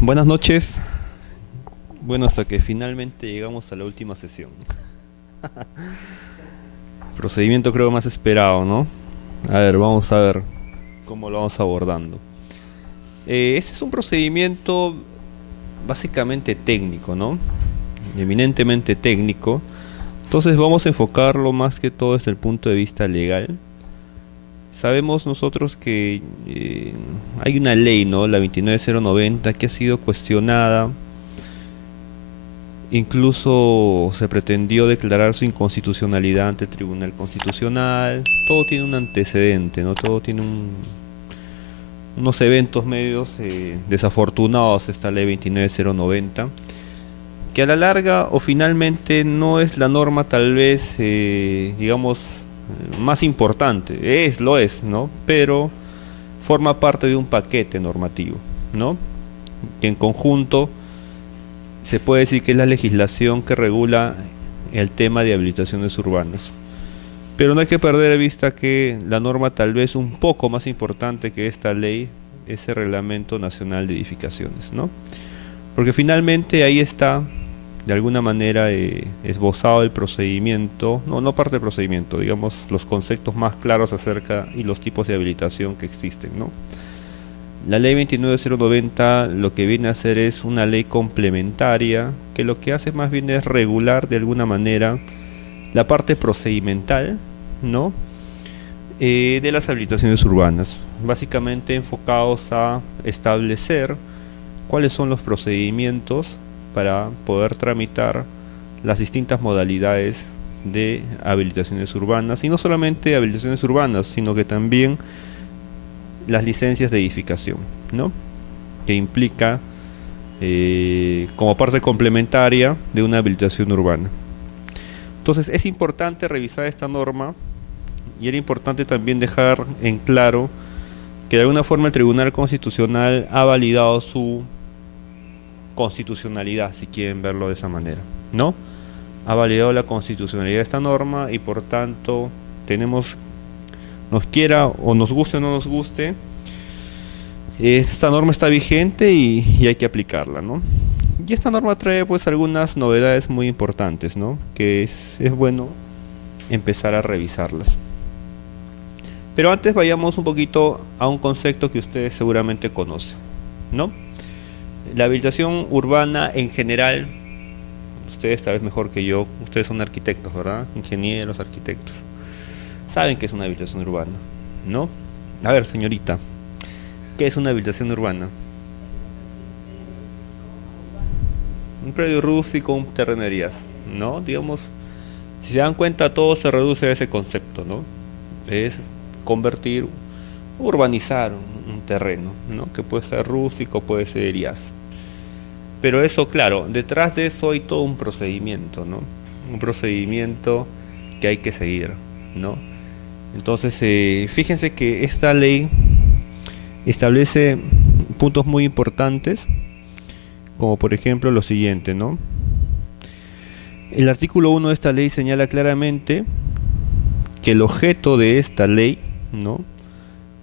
Buenas noches. Bueno, hasta que finalmente llegamos a la última sesión. Procedimiento creo más esperado, ¿no? A ver, vamos a ver cómo lo vamos abordando. Este es un procedimiento básicamente técnico, ¿no? Eminentemente técnico. Entonces vamos a enfocarlo más que todo desde el punto de vista legal. Sabemos nosotros que hay una ley, ¿no? La 29090, que ha sido cuestionada. Incluso se pretendió declarar su inconstitucionalidad ante el Tribunal Constitucional. Todo tiene un antecedente, ¿no? Todo tiene unos eventos medios desafortunados, esta ley 29090, que a la larga o finalmente no es la norma tal vez, digamos, más importante. Lo es, ¿no? Pero forma parte de un paquete normativo, ¿no? Que en conjunto se puede decir que es la legislación que regula el tema de habilitaciones urbanas. Pero no hay que perder de vista que la norma tal vez un poco más importante que esta ley es el Reglamento Nacional de Edificaciones, ¿no? Porque finalmente ahí está, de alguna manera, esbozado el procedimiento, no parte del procedimiento, digamos, los conceptos más claros acerca y los tipos de habilitación que existen, ¿no? La ley 29090 lo que viene a hacer es una ley complementaria que lo que hace más bien es regular de alguna manera la parte procedimental, ¿no? De las habilitaciones urbanas, básicamente enfocados a establecer cuáles son los procedimientos para poder tramitar las distintas modalidades de habilitaciones urbanas, y no solamente habilitaciones urbanas, sino que también las licencias de edificación, ¿no? Que implica como parte complementaria de una habilitación urbana. Entonces es importante revisar esta norma, y era importante también dejar en claro que de alguna forma el Tribunal Constitucional ha validado su constitucionalidad, si quieren verlo de esa manera, ¿no? Ha validado la constitucionalidad de esta norma, y por tanto tenemos, nos quiera o nos guste o no nos guste, esta norma está vigente y hay que aplicarla, ¿no? Y esta norma trae pues algunas novedades muy importantes, ¿no? Que es bueno empezar a revisarlas. Pero antes vayamos un poquito a un concepto que ustedes seguramente conocen, ¿no? La habilitación urbana en general, ustedes tal vez mejor que yo, ustedes son arquitectos, ¿verdad? Ingenieros, arquitectos. Saben que es una habilitación urbana, ¿no? A ver, señorita, ¿qué es una habilitación urbana? Un predio rústico, un terrenerías, ¿no? Digamos, si se dan cuenta, todo se reduce a ese concepto, ¿no? Es convertir, urbanizar un terreno, ¿no? Que puede ser rústico, puede ser IAS. Pero eso, claro, detrás de eso hay todo un procedimiento, ¿no? Un procedimiento que hay que seguir, ¿no? Entonces, fíjense que esta ley establece puntos muy importantes, como por ejemplo lo siguiente, ¿no? El artículo 1 de esta ley señala claramente que el objeto de esta ley, ¿no?,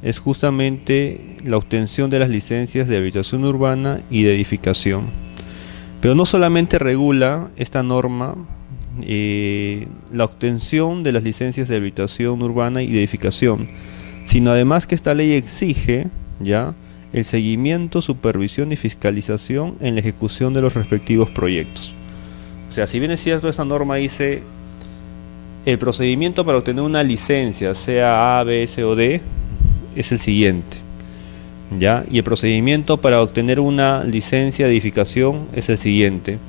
es justamente la obtención de las licencias de habitación urbana y de edificación. Pero no solamente regula esta norma la obtención de las licencias de habitación urbana y de edificación, sino además que esta ley exige ya el seguimiento, supervisión y fiscalización en la ejecución de los respectivos proyectos. O sea, si bien es cierto, esta norma dice el procedimiento para obtener una licencia, sea A, B, C o D, es el siguiente, ¿ya? Y el procedimiento para obtener una licencia de edificación es el siguiente.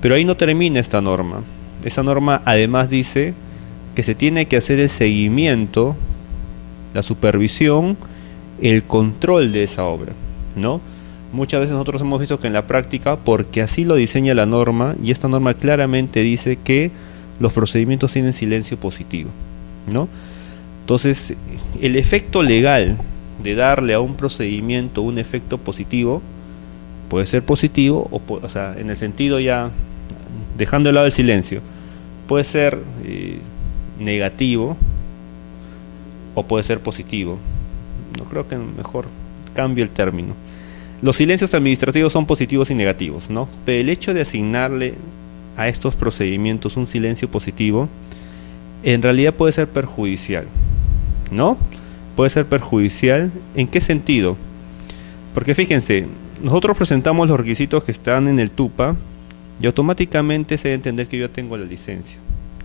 Pero ahí no termina esta norma. Esta norma además dice que se tiene que hacer el seguimiento, la supervisión, el control de esa obra, ¿no? Muchas veces nosotros hemos visto que en la práctica, porque así lo diseña la norma, y esta norma claramente dice que los procedimientos tienen silencio positivo, ¿no? Entonces, el efecto legal de darle a un procedimiento un efecto positivo puede ser positivo, o sea, en el sentido ya, dejando de lado el silencio, puede ser negativo o puede ser positivo. No creo que mejor cambie el término. Los silencios administrativos son positivos y negativos, ¿no? Pero el hecho de asignarle a estos procedimientos un silencio positivo, en realidad puede ser perjudicial, ¿no? Puede ser perjudicial, ¿en qué sentido? Porque fíjense, nosotros presentamos los requisitos que están en el TUPA y automáticamente se debe entender que yo ya tengo la licencia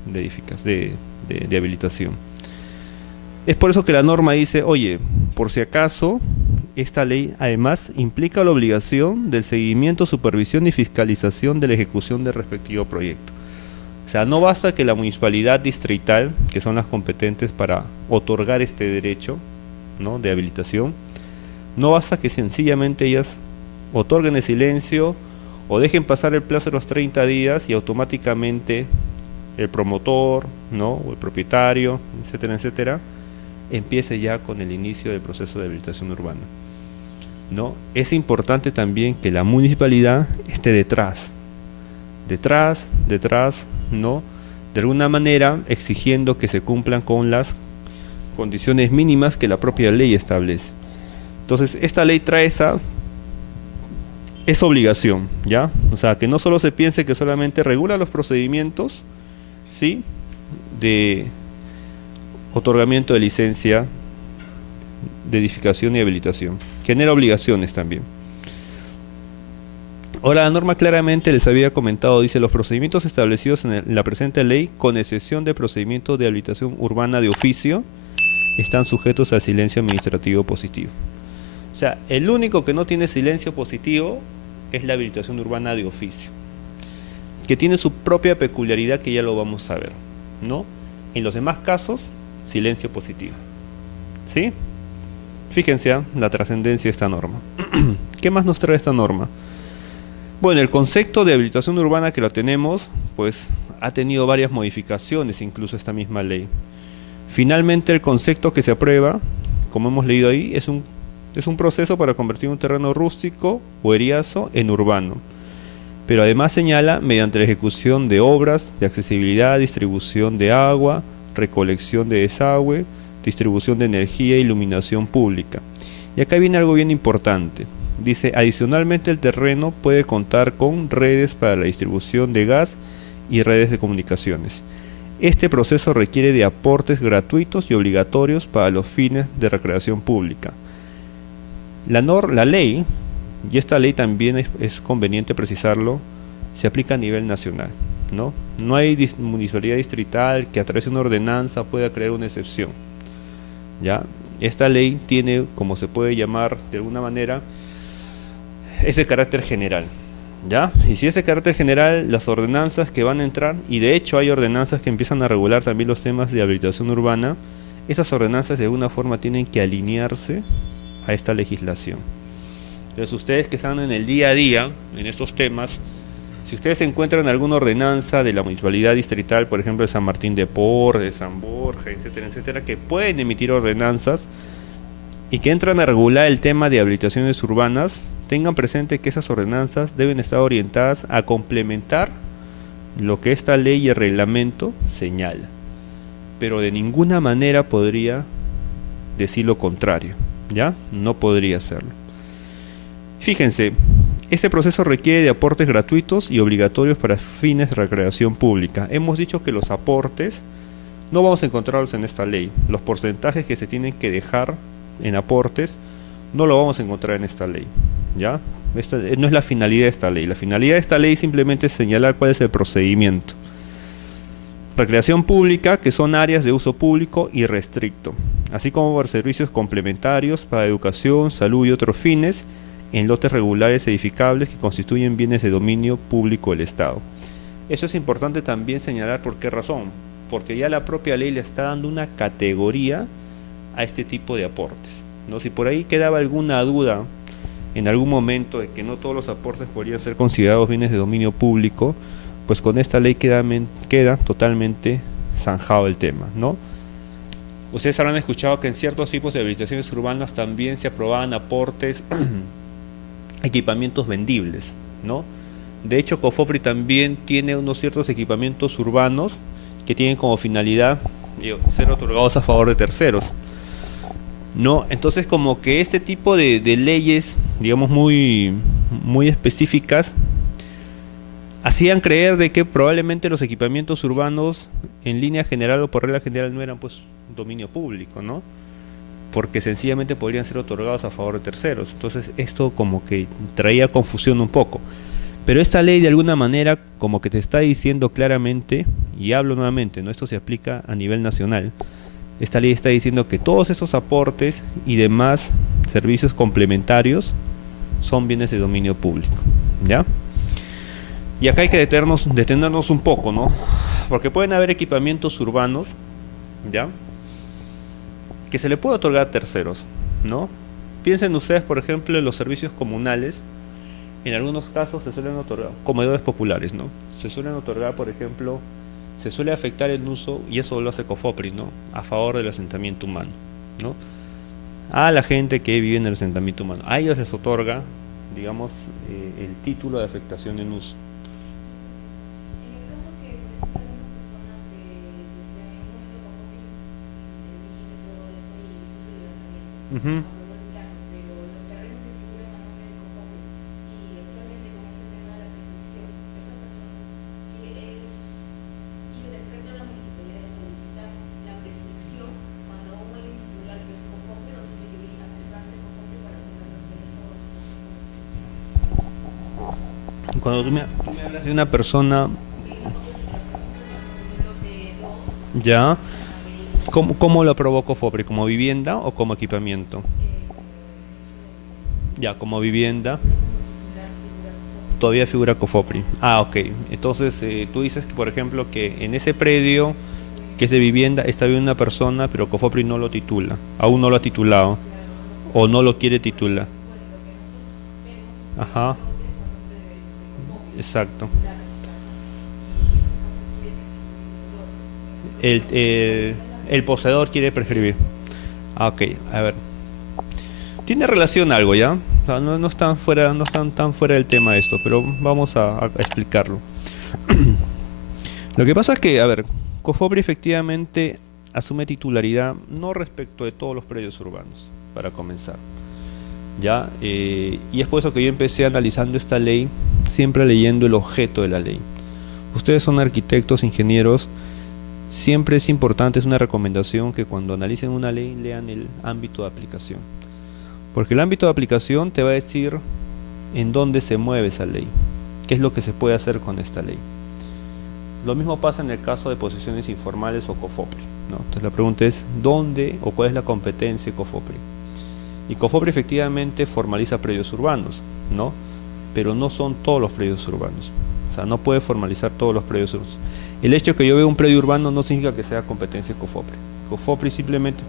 de habilitación. Es por eso que la norma dice, oye, por si acaso, esta ley además implica la obligación del seguimiento, supervisión y fiscalización de la ejecución del respectivo proyecto. O sea, no basta que la municipalidad distrital, que son las competentes para otorgar este derecho, ¿no?, de habilitación, no basta que sencillamente ellas otorguen el silencio o dejen pasar el plazo de los 30 días y automáticamente el promotor, ¿no?, o el propietario, etcétera, etcétera, empiece ya con el inicio del proceso de habilitación urbana, ¿no? Es importante también que la municipalidad esté detrás, ¿no?, de alguna manera exigiendo que se cumplan con las condiciones mínimas que la propia ley establece. Entonces, esta ley trae esa obligación, ¿ya? O sea, que no solo se piense que solamente regula los procedimientos, ¿sí?, de otorgamiento de licencia de edificación y habilitación, genera obligaciones también. Ahora, la norma claramente les había comentado, dice, los procedimientos establecidos en la presente ley, con excepción de procedimientos de habilitación urbana de oficio, están sujetos al silencio administrativo positivo. O sea, el único que no tiene silencio positivo es la habilitación urbana de oficio, que tiene su propia peculiaridad que ya lo vamos a ver, ¿no? En los demás casos, silencio positivo, ¿sí? Fíjense la trascendencia de esta norma. ¿Qué más nos trae esta norma? Bueno, el concepto de habilitación urbana que lo tenemos, pues ha tenido varias modificaciones, incluso esta misma ley. Finalmente, el concepto que se aprueba, como hemos leído ahí, es un proceso para convertir un terreno rústico o eriazo en urbano. Pero además señala mediante la ejecución de obras de accesibilidad, distribución de agua, recolección de desagüe, distribución de energía e iluminación pública. Y acá viene algo bien importante. Dice, adicionalmente el terreno puede contar con redes para la distribución de gas y redes de comunicaciones. Este proceso requiere de aportes gratuitos y obligatorios para los fines de recreación pública. La ley, y esta ley también es conveniente precisarlo, se aplica a nivel nacional, ¿no? No hay municipalidad distrital que a través de una ordenanza pueda crear una excepción, ¿ya? Esta ley tiene, como se puede llamar de alguna manera, ese carácter general, ¿ya? Y si ese carácter general, las ordenanzas que van a entrar, y de hecho hay ordenanzas que empiezan a regular también los temas de habilitación urbana, esas ordenanzas de alguna forma tienen que alinearse a esta legislación. Entonces, ustedes que están en el día a día en estos temas, si ustedes encuentran alguna ordenanza de la municipalidad distrital, por ejemplo de San Martín de Porres, de San Borja, etcétera, etcétera, que pueden emitir ordenanzas y que entran a regular el tema de habilitaciones urbanas, tengan presente que esas ordenanzas deben estar orientadas a complementar lo que esta ley y el reglamento señala, pero de ninguna manera podría decir lo contrario, ¿ya? No podría hacerlo. Fíjense, este proceso requiere de aportes gratuitos y obligatorios para fines de recreación pública. Hemos dicho que los aportes no vamos a encontrarlos en esta ley. Los porcentajes que se tienen que dejar en aportes no lo vamos a encontrar en esta ley, ¿ya? Esta no es la finalidad de esta ley. La finalidad de esta ley simplemente es señalar cuál es el procedimiento. Recreación pública, que son áreas de uso público y restricto, así como por servicios complementarios para educación, salud y otros fines, en lotes regulares edificables que constituyen bienes de dominio público del Estado. Eso es importante también señalar. ¿Por qué razón? Porque ya la propia ley le está dando una categoría a este tipo de aportes, ¿no? Si por ahí quedaba alguna duda en algún momento de que no todos los aportes podrían ser considerados bienes de dominio público, pues con esta ley queda totalmente zanjado el tema, ¿no? Ustedes habrán escuchado que en ciertos tipos de habilitaciones urbanas también se aprobaban aportes equipamientos vendibles, ¿no? De hecho, COFOPRI también tiene unos ciertos equipamientos urbanos que tienen como finalidad ser otorgados a favor de terceros. ¿no? Entonces como que este tipo de leyes, digamos, muy específicas, hacían creer de que probablemente los equipamientos urbanos, en línea general o por regla general, no eran pues dominio público, ¿no? Porque sencillamente podrían ser otorgados a favor de terceros. Entonces esto como que traía confusión un poco. Pero esta ley de alguna manera como que te está diciendo claramente, y hablo nuevamente, ¿no? Esto se aplica a nivel nacional. Esta ley está diciendo que todos esos aportes y demás servicios complementarios son bienes de dominio público, ¿ya? Y acá hay que detenernos un poco, ¿no? Porque pueden haber equipamientos urbanos, ¿ya? Que se le puede otorgar a terceros, ¿no? Piensen ustedes, por ejemplo, en los servicios comunales. En algunos casos se suelen otorgar, comedores populares, ¿no? Se suelen otorgar, por ejemplo, se suele afectar el uso, y eso lo hace COFOPRI, ¿no? A favor del asentamiento humano, ¿no? A la gente que vive en el asentamiento humano. A ellos les otorga, digamos, el título de afectación en uso. Ujú. Cuando tú me hablas de una persona, ya, ¿cómo lo aprobó COFOPRI? ¿Como vivienda o como equipamiento? Ya, como vivienda, todavía figura COFOPRI. Ah, ok. Entonces, tú dices que, por ejemplo, que en ese predio que es de vivienda está bien una persona, pero COFOPRI no lo titula. Aún no lo ha titulado. O no lo quiere titular. Ajá, exacto. El poseedor quiere prescribir. Ah, ok, a ver. Tiene relación algo, ¿ya? O sea, no están fuera, no están tan fuera del tema esto, pero vamos a explicarlo. Lo que pasa es que, a ver, COFOPRI efectivamente asume titularidad no respecto de todos los predios urbanos, para comenzar. ¿Ya? Y es por eso que yo empecé analizando esta ley, siempre leyendo el objeto de la ley. Ustedes son arquitectos, ingenieros, siempre es importante, es una recomendación que cuando analicen una ley lean el ámbito de aplicación. Porque el ámbito de aplicación te va a decir en dónde se mueve esa ley, qué es lo que se puede hacer con esta ley. Lo mismo pasa en el caso de posesiones informales o COFOPRI, ¿no? Entonces la pregunta es, ¿dónde o cuál es la competencia de COFOPRI? Y COFOPRI efectivamente formaliza predios urbanos, ¿no? Pero no son todos los predios urbanos. O sea, no puede formalizar todos los predios urbanos. El hecho de que yo vea un predio urbano no significa que sea competencia de COFOPRI. COFOPRI simplemente...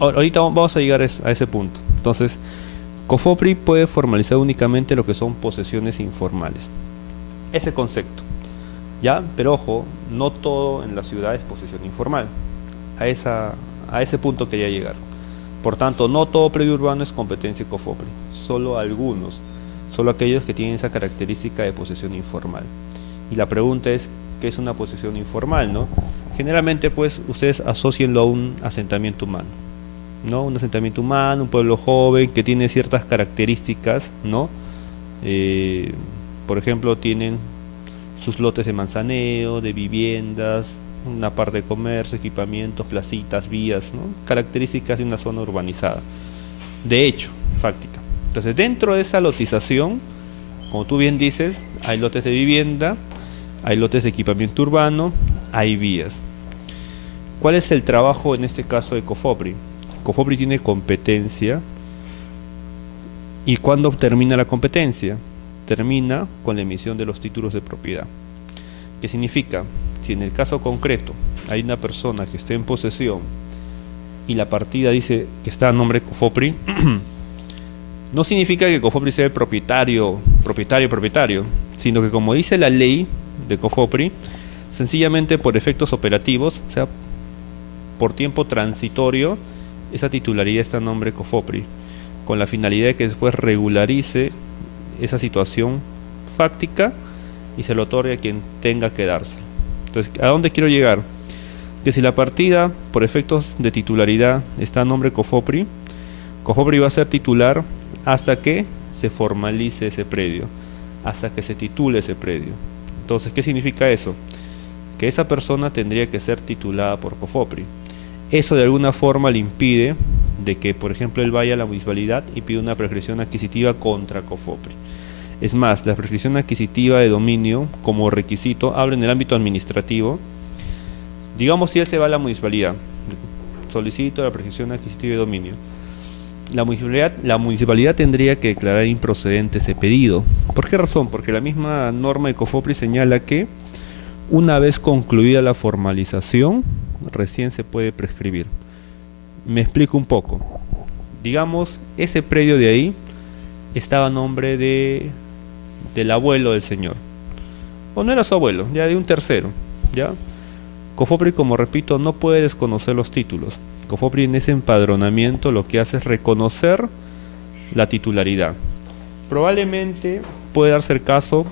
Ahorita vamos a llegar a ese punto. Entonces, COFOPRI puede formalizar únicamente lo que son posesiones informales. Ese concepto. ¿Ya? Pero ojo, no todo en la ciudad es posesión informal. A ese punto quería llegar. Por tanto, no todo predio urbano es competencia de COFOPRI, solo algunos, solo aquellos que tienen esa característica de posesión informal. Y la pregunta es, ¿qué es una posesión informal, no? Generalmente, pues, ustedes asocienlo a un asentamiento humano, ¿no? Un asentamiento humano, un pueblo joven que tiene ciertas características, ¿no? Eh, por ejemplo, tienen sus lotes de manzaneo, de viviendas, una parte de comercio, equipamientos, placitas, vías, ¿no? Características de una zona urbanizada. De hecho, fáctica. Entonces, dentro de esa lotización, como tú bien dices, hay lotes de vivienda, hay lotes de equipamiento urbano, hay vías. ¿Cuál es el trabajo en este caso de COFOPRI? COFOPRI tiene competencia. ¿Y cuándo termina la competencia? Termina con la emisión de los títulos de propiedad. ¿Qué significa? Si en el caso concreto hay una persona que esté en posesión y la partida dice que está a nombre de COFOPRI, no significa que COFOPRI sea el propietario, sino que como dice la ley de COFOPRI, sencillamente por efectos operativos, o sea, por tiempo transitorio, esa titularidad está a nombre de COFOPRI, con la finalidad de que después regularice esa situación fáctica y se lo otorgue a quien tenga que darse. Entonces, ¿a dónde quiero llegar? que si la partida, por efectos de titularidad, está a nombre Cofopri, Cofopri va a ser titular hasta que se formalice ese predio, hasta que se titule ese predio. Entonces, ¿qué significa eso? Que esa persona tendría que ser titulada por Cofopri. Eso de alguna forma le impide de que, por ejemplo, él vaya a la municipalidad y pida una prescripción adquisitiva contra Cofopri. Es más, la prescripción adquisitiva de dominio como requisito habla en el ámbito administrativo. Digamos, si él se va a la municipalidad, solicito la prescripción adquisitiva de dominio. La municipalidad tendría que declarar improcedente ese pedido. ¿Por qué razón? Porque la misma norma de Cofopri señala que una vez concluida la formalización, recién se puede prescribir. Me explico un poco. Digamos, ese predio de ahí estaba a nombre del abuelo del señor. O no era su abuelo, ya de un tercero, ¿ya? Cofopri, como repito, no puede desconocer los títulos. Cofopri en ese empadronamiento lo que hace es reconocer la titularidad. Probablemente puede darse el caso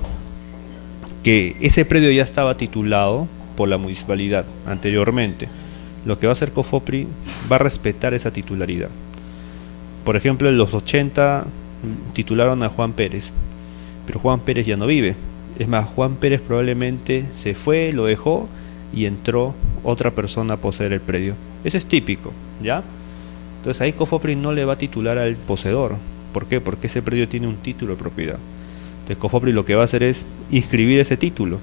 que ese predio ya estaba titulado por la municipalidad anteriormente. Lo que va a hacer Cofopri va a respetar esa titularidad. Por ejemplo, en los 80 titularon a Juan Pérez, pero Juan Pérez ya no vive. Es más, Juan Pérez probablemente se fue, lo dejó y entró otra persona a poseer el predio. Eso es típico, ¿ya? Entonces ahí Cofopri no le va a titular al poseedor. ¿Por qué? Porque ese predio tiene un título de propiedad. Entonces Cofopri lo que va a hacer es inscribir ese título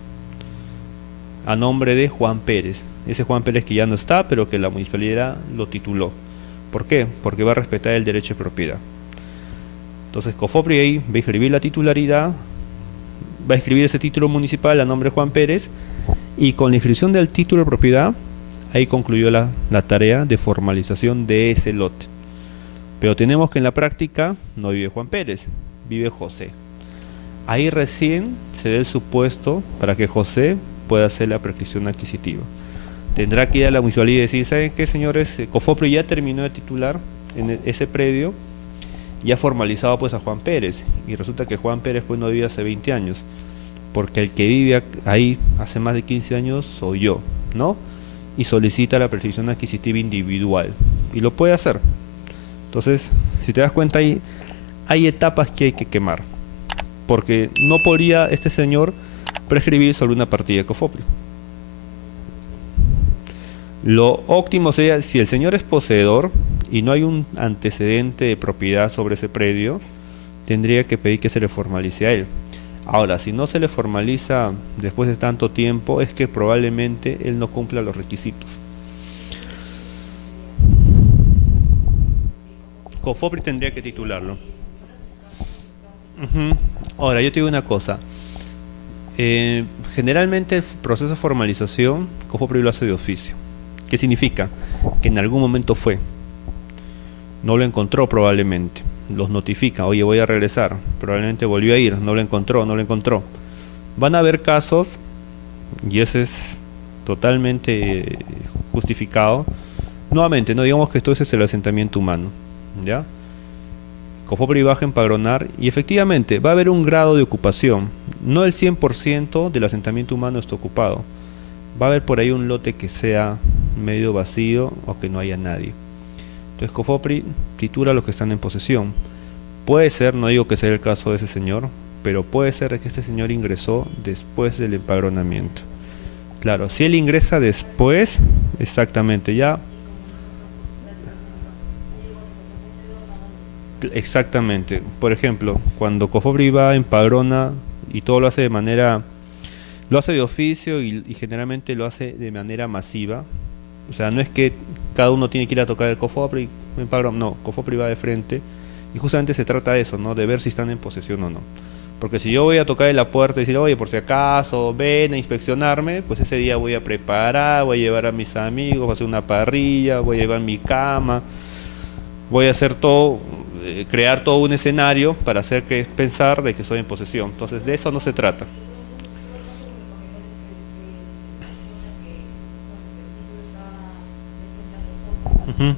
a nombre de Juan Pérez. Ese Juan Pérez que ya no está, pero que la municipalidad lo tituló. ¿Por qué? Porque va a respetar el derecho de propiedad. Entonces Cofopri ahí va a inscribir la titularidad, va a inscribir ese título municipal a nombre de Juan Pérez, y con la inscripción del título de propiedad, ahí concluyó la tarea de formalización de ese lote. Pero tenemos que en la práctica no vive Juan Pérez, vive José. Ahí recién se da el supuesto para que José pueda hacer la prescripción adquisitiva. Tendrá que ir a la municipalidad y decir, ¿saben qué, señores? Cofopri ya terminó de titular en ese predio y ha formalizado pues a Juan Pérez. Y resulta que Juan Pérez pues no vive hace 20 años. Porque el que vive ahí hace más de 15 años soy yo, ¿no? Y solicita la prescripción adquisitiva individual. Y lo puede hacer. Entonces, si te das cuenta, hay etapas que hay que quemar. Porque no podría este señor prescribir sobre una partida de Cofopri. Lo óptimo sería, si el señor es poseedor y no hay un antecedente de propiedad sobre ese predio, tendría que pedir que se le formalice a él. Ahora, si no se le formaliza después de tanto tiempo, es que probablemente él no cumpla los requisitos. Cofopri tendría que titularlo. Ahora, yo te digo una cosa. Generalmente el proceso de formalización, Cofopri lo hace de oficio. ¿Qué significa? Que en algún momento fue. No lo encontró probablemente. Los notifica, oye, voy a regresar. Probablemente volvió a ir, no lo encontró. Van a haber casos, y ese es totalmente justificado. Nuevamente, no digamos que esto es el asentamiento humano, ¿ya? Cofopri va a empadronar y efectivamente va a haber un grado de ocupación. No el 100% del asentamiento humano está ocupado. Va a haber por ahí un lote que sea medio vacío o que no haya nadie. Entonces Cofopri titula a los que están en posesión. Puede ser, no digo que sea el caso de ese señor, pero puede ser que este señor ingresó después del empadronamiento. Claro, si él ingresa después, exactamente, ya. Exactamente. Por ejemplo, cuando Cofopri va, empadrona y todo lo hace de manera, lo hace de oficio y generalmente lo hace de manera masiva. O sea, no es que cada uno tiene que ir a tocar el Cofopri, no, Cofopri va de frente y justamente se trata de eso, ¿no? De ver si están en posesión o no. Porque si yo voy a tocar en la puerta y decir, oye, por si acaso, ven a inspeccionarme, pues ese día voy a preparar, voy a llevar a mis amigos, voy a hacer una parrilla, voy a llevar mi cama, voy a hacer todo, crear todo un escenario para hacer que pensar de que estoy en posesión. Entonces de eso no se trata. Ujú.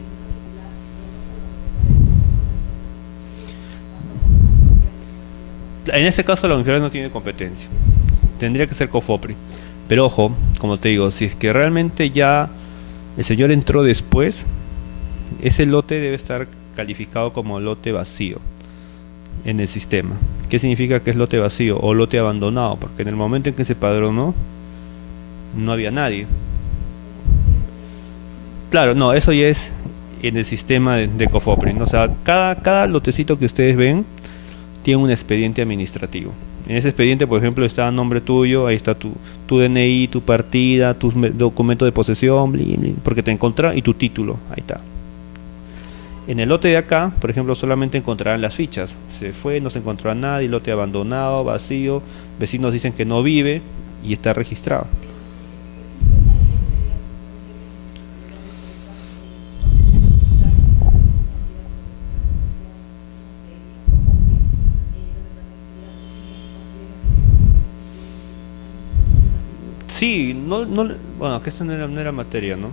En ese caso la municipalidad no tiene competencia. Tendría que ser Cofopri. Pero ojo, como te digo, si es que realmente ya El señor entró después, ese lote debe estar calificado como lote vacío en el sistema. ¿Qué significa que es lote vacío o lote abandonado? Porque en el momento en que se padronó no había nadie. Claro, no, eso ya es en el sistema de Cofopri, ¿no? O sea, cada lotecito que ustedes ven tiene un expediente administrativo. En ese expediente, por ejemplo, está a nombre tuyo, ahí está tu DNI, tu partida, tus documentos de posesión, blin, blin, porque te encontraron, y tu título, ahí está. En el lote de acá, por ejemplo, solamente encontrarán las fichas. Se fue, no se encontró a nadie, lote abandonado, vacío, vecinos dicen que no vive y está registrado. Sí, bueno, que esto no era materia, ¿no?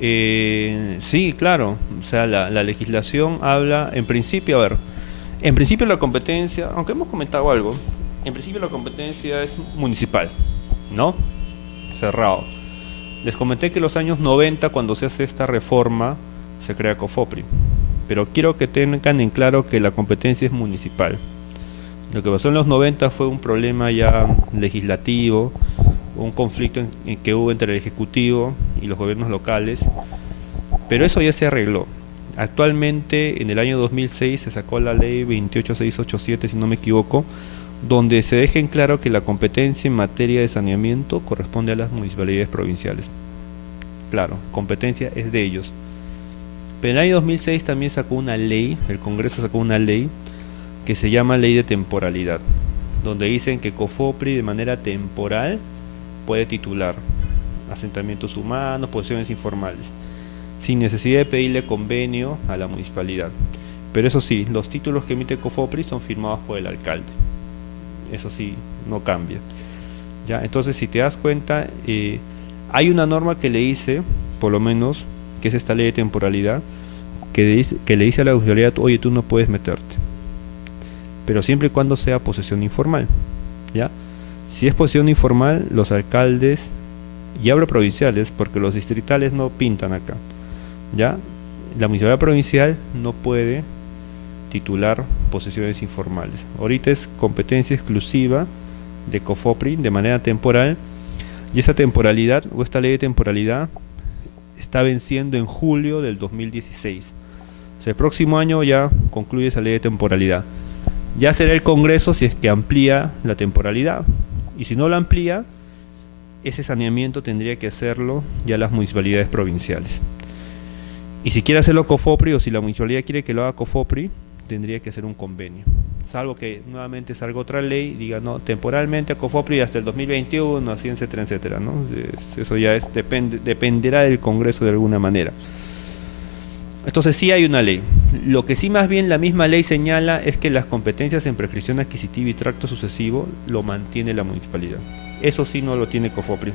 Sí, claro, o sea, la legislación habla, en principio, a ver, en principio la competencia, aunque hemos comentado algo, en principio la competencia es municipal, ¿no? Cerrado. Les comenté que en los años 90, cuando se hace esta reforma, se crea COFOPRI, pero quiero que tengan en claro que la competencia es municipal. Lo que pasó en los 90 fue un problema ya legislativo, un conflicto en que hubo entre el Ejecutivo y los gobiernos locales, pero eso ya se arregló. Actualmente, en el año 2006, se sacó la ley 28687, si no me equivoco, donde se deja en claro que la competencia en materia de saneamiento corresponde a las municipalidades provinciales. Claro, competencia es de ellos. Pero en el año 2006 también sacó una ley, el Congreso sacó una ley que se llama Ley de Temporalidad, donde dicen que COFOPRI de manera temporal puede titular asentamientos humanos, posesiones informales, sin necesidad de pedirle convenio a la municipalidad. Pero eso sí, los títulos que emite COFOPRI son firmados por el alcalde. Eso sí, no cambia. ¿Ya? Entonces, si te das cuenta, hay una norma que le dice, por lo menos, que es esta ley de temporalidad, que le dice a la municipalidad, oye, tú no puedes meterte. Pero siempre y cuando sea posesión informal. ¿Ya? Si es posesión informal, los alcaldes, y hablo provinciales, porque los distritales no pintan acá, ¿ya? La municipalidad provincial no puede titular posesiones informales. Ahorita es competencia exclusiva de COFOPRI de manera temporal, y esa temporalidad, o esta ley de temporalidad, está venciendo en julio del 2016. O sea, el próximo año ya concluye esa ley de temporalidad. Ya será el Congreso si es que amplía la temporalidad. Y si no la amplía, ese saneamiento tendría que hacerlo ya las municipalidades provinciales. Y si quiere hacerlo COFOPRI, o si la municipalidad quiere que lo haga COFOPRI, tendría que hacer un convenio. Salvo que nuevamente salga otra ley y diga, no, temporalmente a COFOPRI hasta el 2021, así, etcétera, etcétera, ¿no? Eso ya dependerá del Congreso de alguna manera. Entonces sí hay una ley. Lo que sí más bien la misma ley señala es que las competencias en prescripción adquisitiva y tracto sucesivo lo mantiene la municipalidad. Eso sí no lo tiene COFOPRI.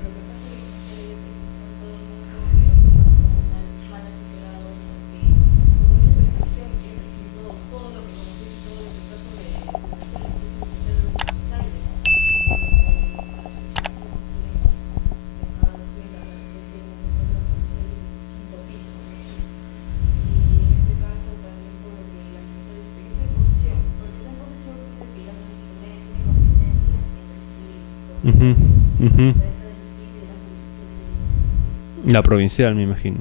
Ujú, ujú. La provincial, me imagino.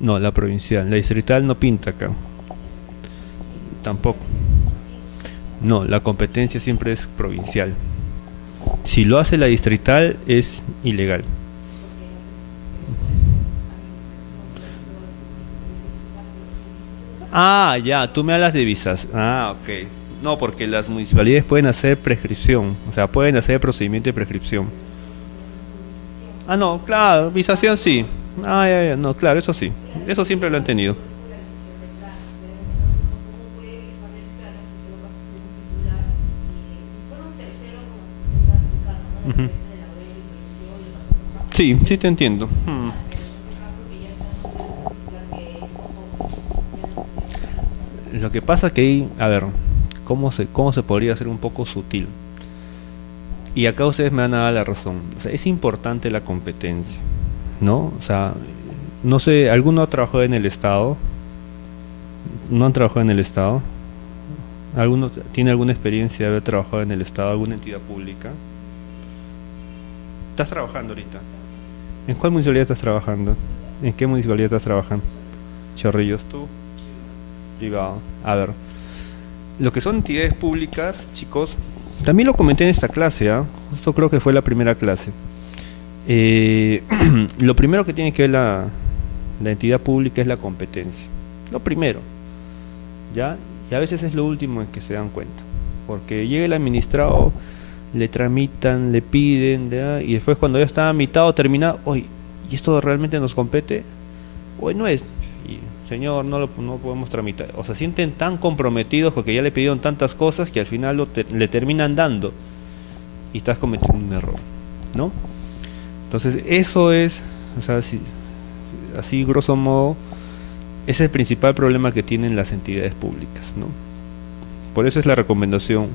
No, la provincial. La distrital no pinta acá. Tampoco. No, la competencia siempre es provincial. Si lo hace la distrital es ilegal. Ah, ya, tú me hablas de visas. Ah, ok. No, porque las municipalidades pueden hacer prescripción, o sea, pueden hacer procedimiento de prescripción. Ah, no, claro, visación sí. Ah, ya, ya, no, claro, eso sí. Eso siempre lo han tenido. Ujú. Sí, sí te entiendo. Lo que pasa que ahí, a ver, ¿cómo se podría hacer un poco sutil? Y acá ustedes me van a dar la razón. O sea, es importante la competencia, ¿no? O sea, no sé, ¿alguno ha trabajado en el Estado? ¿No han trabajado en el Estado? ¿Alguno tiene alguna experiencia de haber trabajado en el Estado, alguna entidad pública? ¿Estás trabajando ahorita? ¿En cuál municipalidad estás trabajando? ¿En qué municipalidad estás trabajando? Chorrillos, tú, privado. A ver, lo que son entidades públicas, chicos, también lo comenté en esta clase, ¿ah? Justo creo que fue la primera clase. Eh, lo primero que tiene que ver la entidad pública es la competencia. Lo primero, ¿ya? Y a veces es lo último en que se dan cuenta. Porque llega el administrado, le tramitan, le piden, ¿ya? Y después cuando ya está a mitad o terminado, oye, ¿y esto realmente nos compete? Hoy no es. Y, señor, no podemos tramitar. O se sienten tan comprometidos porque ya le pidieron tantas cosas que al final le terminan dando. Y estás cometiendo un error, ¿no? Entonces, eso es, o sea, así grosso modo, ese es el principal problema que tienen las entidades públicas, ¿no? Por eso es la recomendación.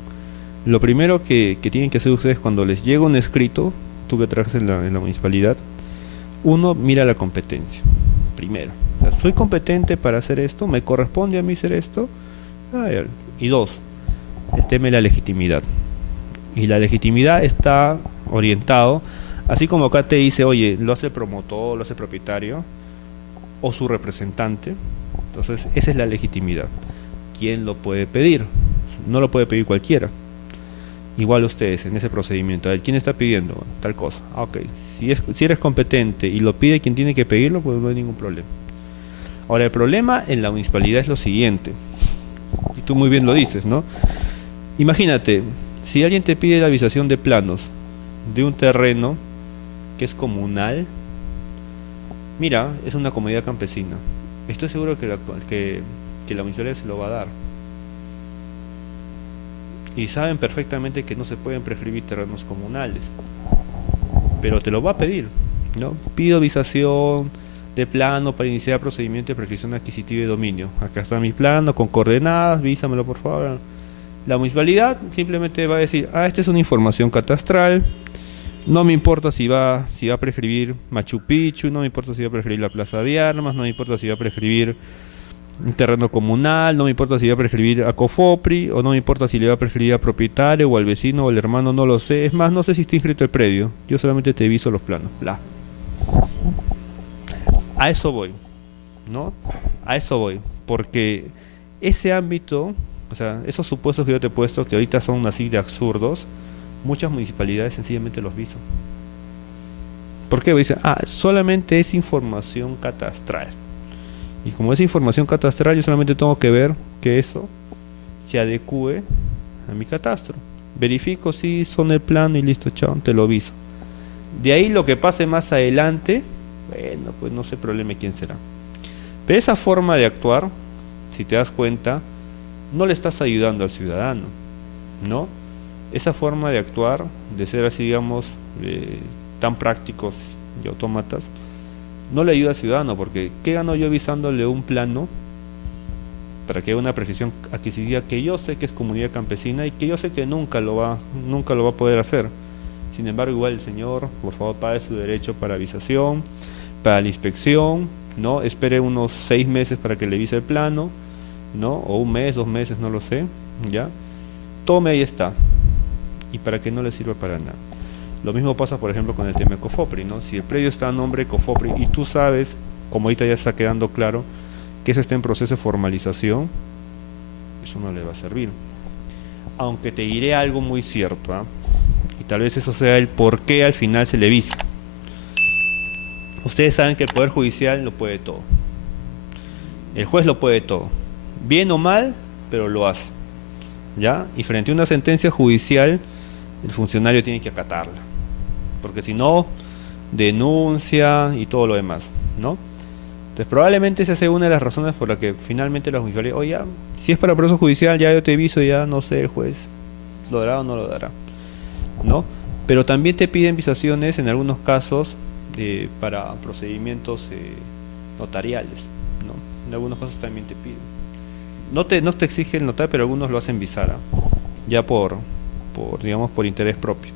Lo primero que tienen que hacer ustedes cuando les llega un escrito, tú que trabajas en la municipalidad, uno, mira la competencia. Primero, o sea, ¿soy competente para hacer esto? ¿Me corresponde a mí hacer esto? Y dos, el tema de la legitimidad. Y la legitimidad está orientado, así como acá te dice, oye, lo hace el promotor, lo hace el propietario o su representante. Entonces, esa es la legitimidad. ¿Quién lo puede pedir? No lo puede pedir cualquiera. Igual ustedes en ese procedimiento, a ver, ¿quién está pidiendo tal cosa? Ah, ok, si eres competente y lo pide quien tiene que pedirlo, pues no hay ningún problema. Ahora, el problema en la municipalidad es lo siguiente, y tú muy bien lo dices, ¿no? Imagínate, si alguien te pide la avisación de planos de un terreno que es comunal, mira, es una comunidad campesina, estoy seguro que la municipalidad se lo va a dar. Y saben perfectamente que no se pueden prescribir terrenos comunales, pero te lo va a pedir, ¿no? Pido avisación de plano para iniciar procedimiento de prescripción adquisitiva y dominio. Acá está mi plano con coordenadas, vísamelo por favor. La municipalidad simplemente va a decir, esta es una información catastral, no me importa si va a prescribir Machu Picchu, no me importa si va a prescribir la Plaza de Armas, no me importa si va a prescribir un terreno comunal, no me importa si va a prescribir a Cofopri, o no me importa si le va a prescribir al propietario o al vecino o al hermano, no lo sé. Es más, no sé si está inscrito el predio, yo solamente te aviso los planos, bla. A eso voy, ¿no? A eso voy, porque ese ámbito, o sea, esos supuestos que yo te he puesto, que ahorita son así de absurdos, muchas municipalidades sencillamente los visan. ¿Por qué? Dicen, solamente es información catastral. Y como es información catastral, yo solamente tengo que ver que eso se adecue a mi catastro. Verifico si son el plano y listo, chao, te lo aviso. De ahí lo que pase más adelante, bueno, pues no sé problema quién será. Pero esa forma de actuar, si te das cuenta, no le estás ayudando al ciudadano, ¿no? Esa forma de actuar, de ser así, digamos, tan prácticos y autómatas, no le ayuda al ciudadano, porque ¿qué gano yo avisándole un plano para que haga una precisión adquisitiva que yo sé que es comunidad campesina y que yo sé que nunca lo va a poder hacer? Sin embargo, igual el señor, por favor, pague su derecho para avisación, para la inspección, ¿no? Espere unos 6 meses para que le avise el plano, ¿no? O un mes, 2 meses, no lo sé, ¿ya? Tome, ahí está. Y para que no le sirva para nada. Lo mismo pasa, por ejemplo, con el tema de Cofopri, ¿no? Si el predio está a nombre de Cofopri y tú sabes, como ahorita ya está quedando claro, que eso está en proceso de formalización, eso no le va a servir. Aunque te diré algo muy cierto, ¿ah? Y tal vez eso sea el por qué al final se le visa. Ustedes saben que el Poder Judicial lo puede todo. El juez lo puede todo. Bien o mal, pero lo hace, ¿ya? Y frente a una sentencia judicial, el funcionario tiene que acatarla, porque si no, denuncia y todo lo demás, ¿no? Entonces probablemente esa sea una de las razones por las que finalmente la municipalidad, oye, si es para proceso judicial, ya yo te aviso, ya no sé el juez, ¿lo dará o no lo dará? ¿No? Pero también te piden visaciones en algunos casos para procedimientos notariales, ¿no? En algunos casos también te piden. No te exige el notario, pero algunos lo hacen visar, ¿ah? Ya digamos, por interés propio.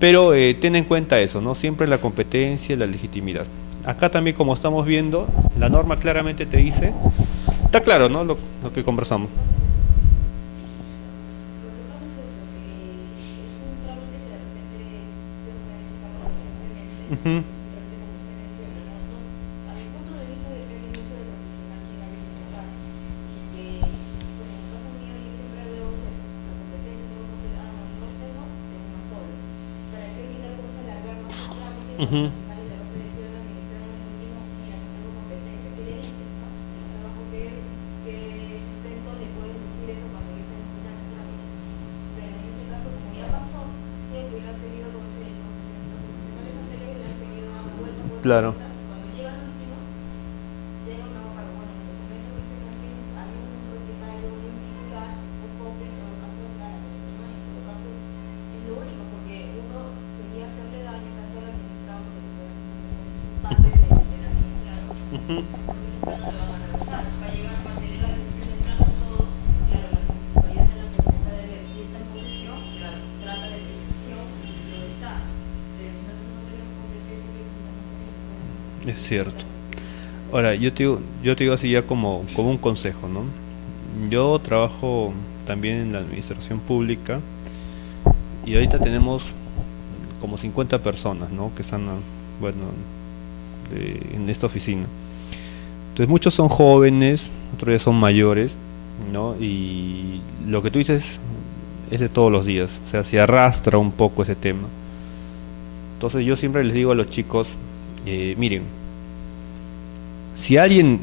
Pero ten en cuenta eso, ¿no? Siempre la competencia y la legitimidad. Acá también, como estamos viendo, la norma claramente te dice, está claro, ¿no? Lo que conversamos. Lo que pasa es esto, que es un trámite que de repente yo no me he hecho cargo recientemente, Ujú, es un trámite como usted menciona, ¿no? A mi punto de vista depende mucho del profesional quien a veces se pasa. Y que, bueno, en el caso mío yo siempre veo eso, la competencia, todo el mundo dice, ah, no, no tengo, tengo una sola. ¿Para qué evitar cómo alargar más el trámite cuando ujú. al final le va a decir al administrador en el último, mira, no tengo competencia? ¿Qué le dices, no? O sea, bajo qué sustento le puedes decir eso cuando ya está en final el trámite. Pero en este caso, como ya pasó, que hubiera seguido como se dijo, los profesionales anteriores le han seguido dando vueltas, vueltas, Claro. vueltas, y cuando llega al último, llega una hoja de, bueno, el documento que se así, hay un propietario de un titular, un foque, en todo caso, claramente, ¿no? En todo caso, es lo único, porque uno sería hacerle daño tanto al administrado, porque se puede es parte del administrado, Ujú. porque ese plano le va a ganar, va a llegar, va a tener la decisión del plano, todo, claro, la municipalidad en la potestad de ver si está en posesión, claro, trata de prescripción y lo está, pero si nosotros no tenemos competencia, ¿qué podemos hacer? Es cierto. Ahora, yo te digo así ya como un consejo, ¿no? Yo trabajo también en la administración pública y ahorita tenemos como 50 personas, ¿no? Que están, bueno, en esta oficina. Entonces muchos son jóvenes, otros ya son mayores, ¿no? Y lo que tú dices es de todos los días, o sea, se arrastra un poco ese tema. Entonces yo siempre les digo a los chicos, miren, si alguien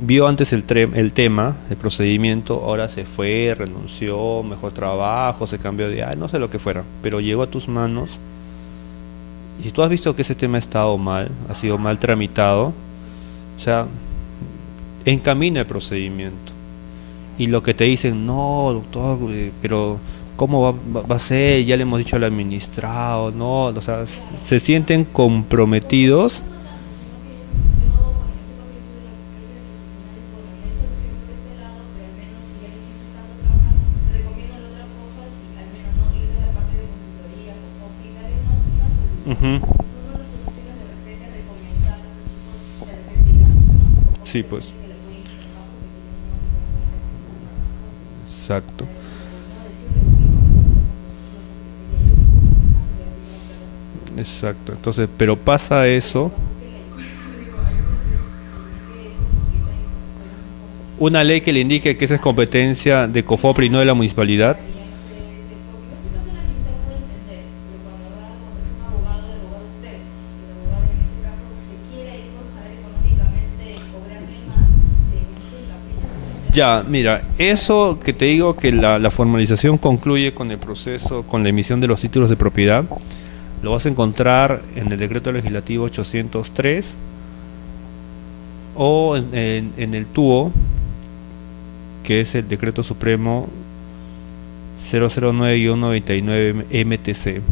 vio antes el tema, el procedimiento, ahora se fue, renunció, mejor trabajo, se cambió de, no sé lo que fuera, pero llegó a tus manos, y si tú has visto que ese tema ha estado mal, ha sido mal tramitado, o sea, encamina el procedimiento. Y lo que te dicen, no, doctor, pero ¿cómo va a ser? Ya le hemos dicho al administrado, no, o sea, se sienten comprometidos. No tanto, sino que bueno, en este caso yo soy de la conferencia de profesionales, bueno, no hay solución por este lado, pero al menos si ya lo hiciste estando trabajando, te recomiendo la otra cosa, si al menos no ir de la parte de consultoría o darle una solución. Ujú. Tú no lo solucionas de repente recomendando a tu equipo, de repente digas, ¿no? O Sí, competencia pues, que le puede informar porque tú no tienes la razón. exacto, A eso me refiero, no decirle sí, porque sería yo como profesional le digo, perdón, exacto. Entonces, pero pasa eso. bajo que ley. Por eso le digo, ayúdame eso porque está ahí como estoy un poco Una ley que le indique que esa es competencia de COFOPRI y no de la municipalidad. deberían hacer porque en ese caso el administrador puede entender, pero cuando es un abogado, el abogado es usted, y el abogado en ese caso se quiere ir por jalar económicamente y cobrarle más, se encapricha con el tema. Ya, mira, eso que te digo que la formalización concluye con el proceso, con la emisión de los títulos de propiedad, lo vas a encontrar en el decreto legislativo 803 o en el TUO, que es el decreto supremo 009-99 MTC.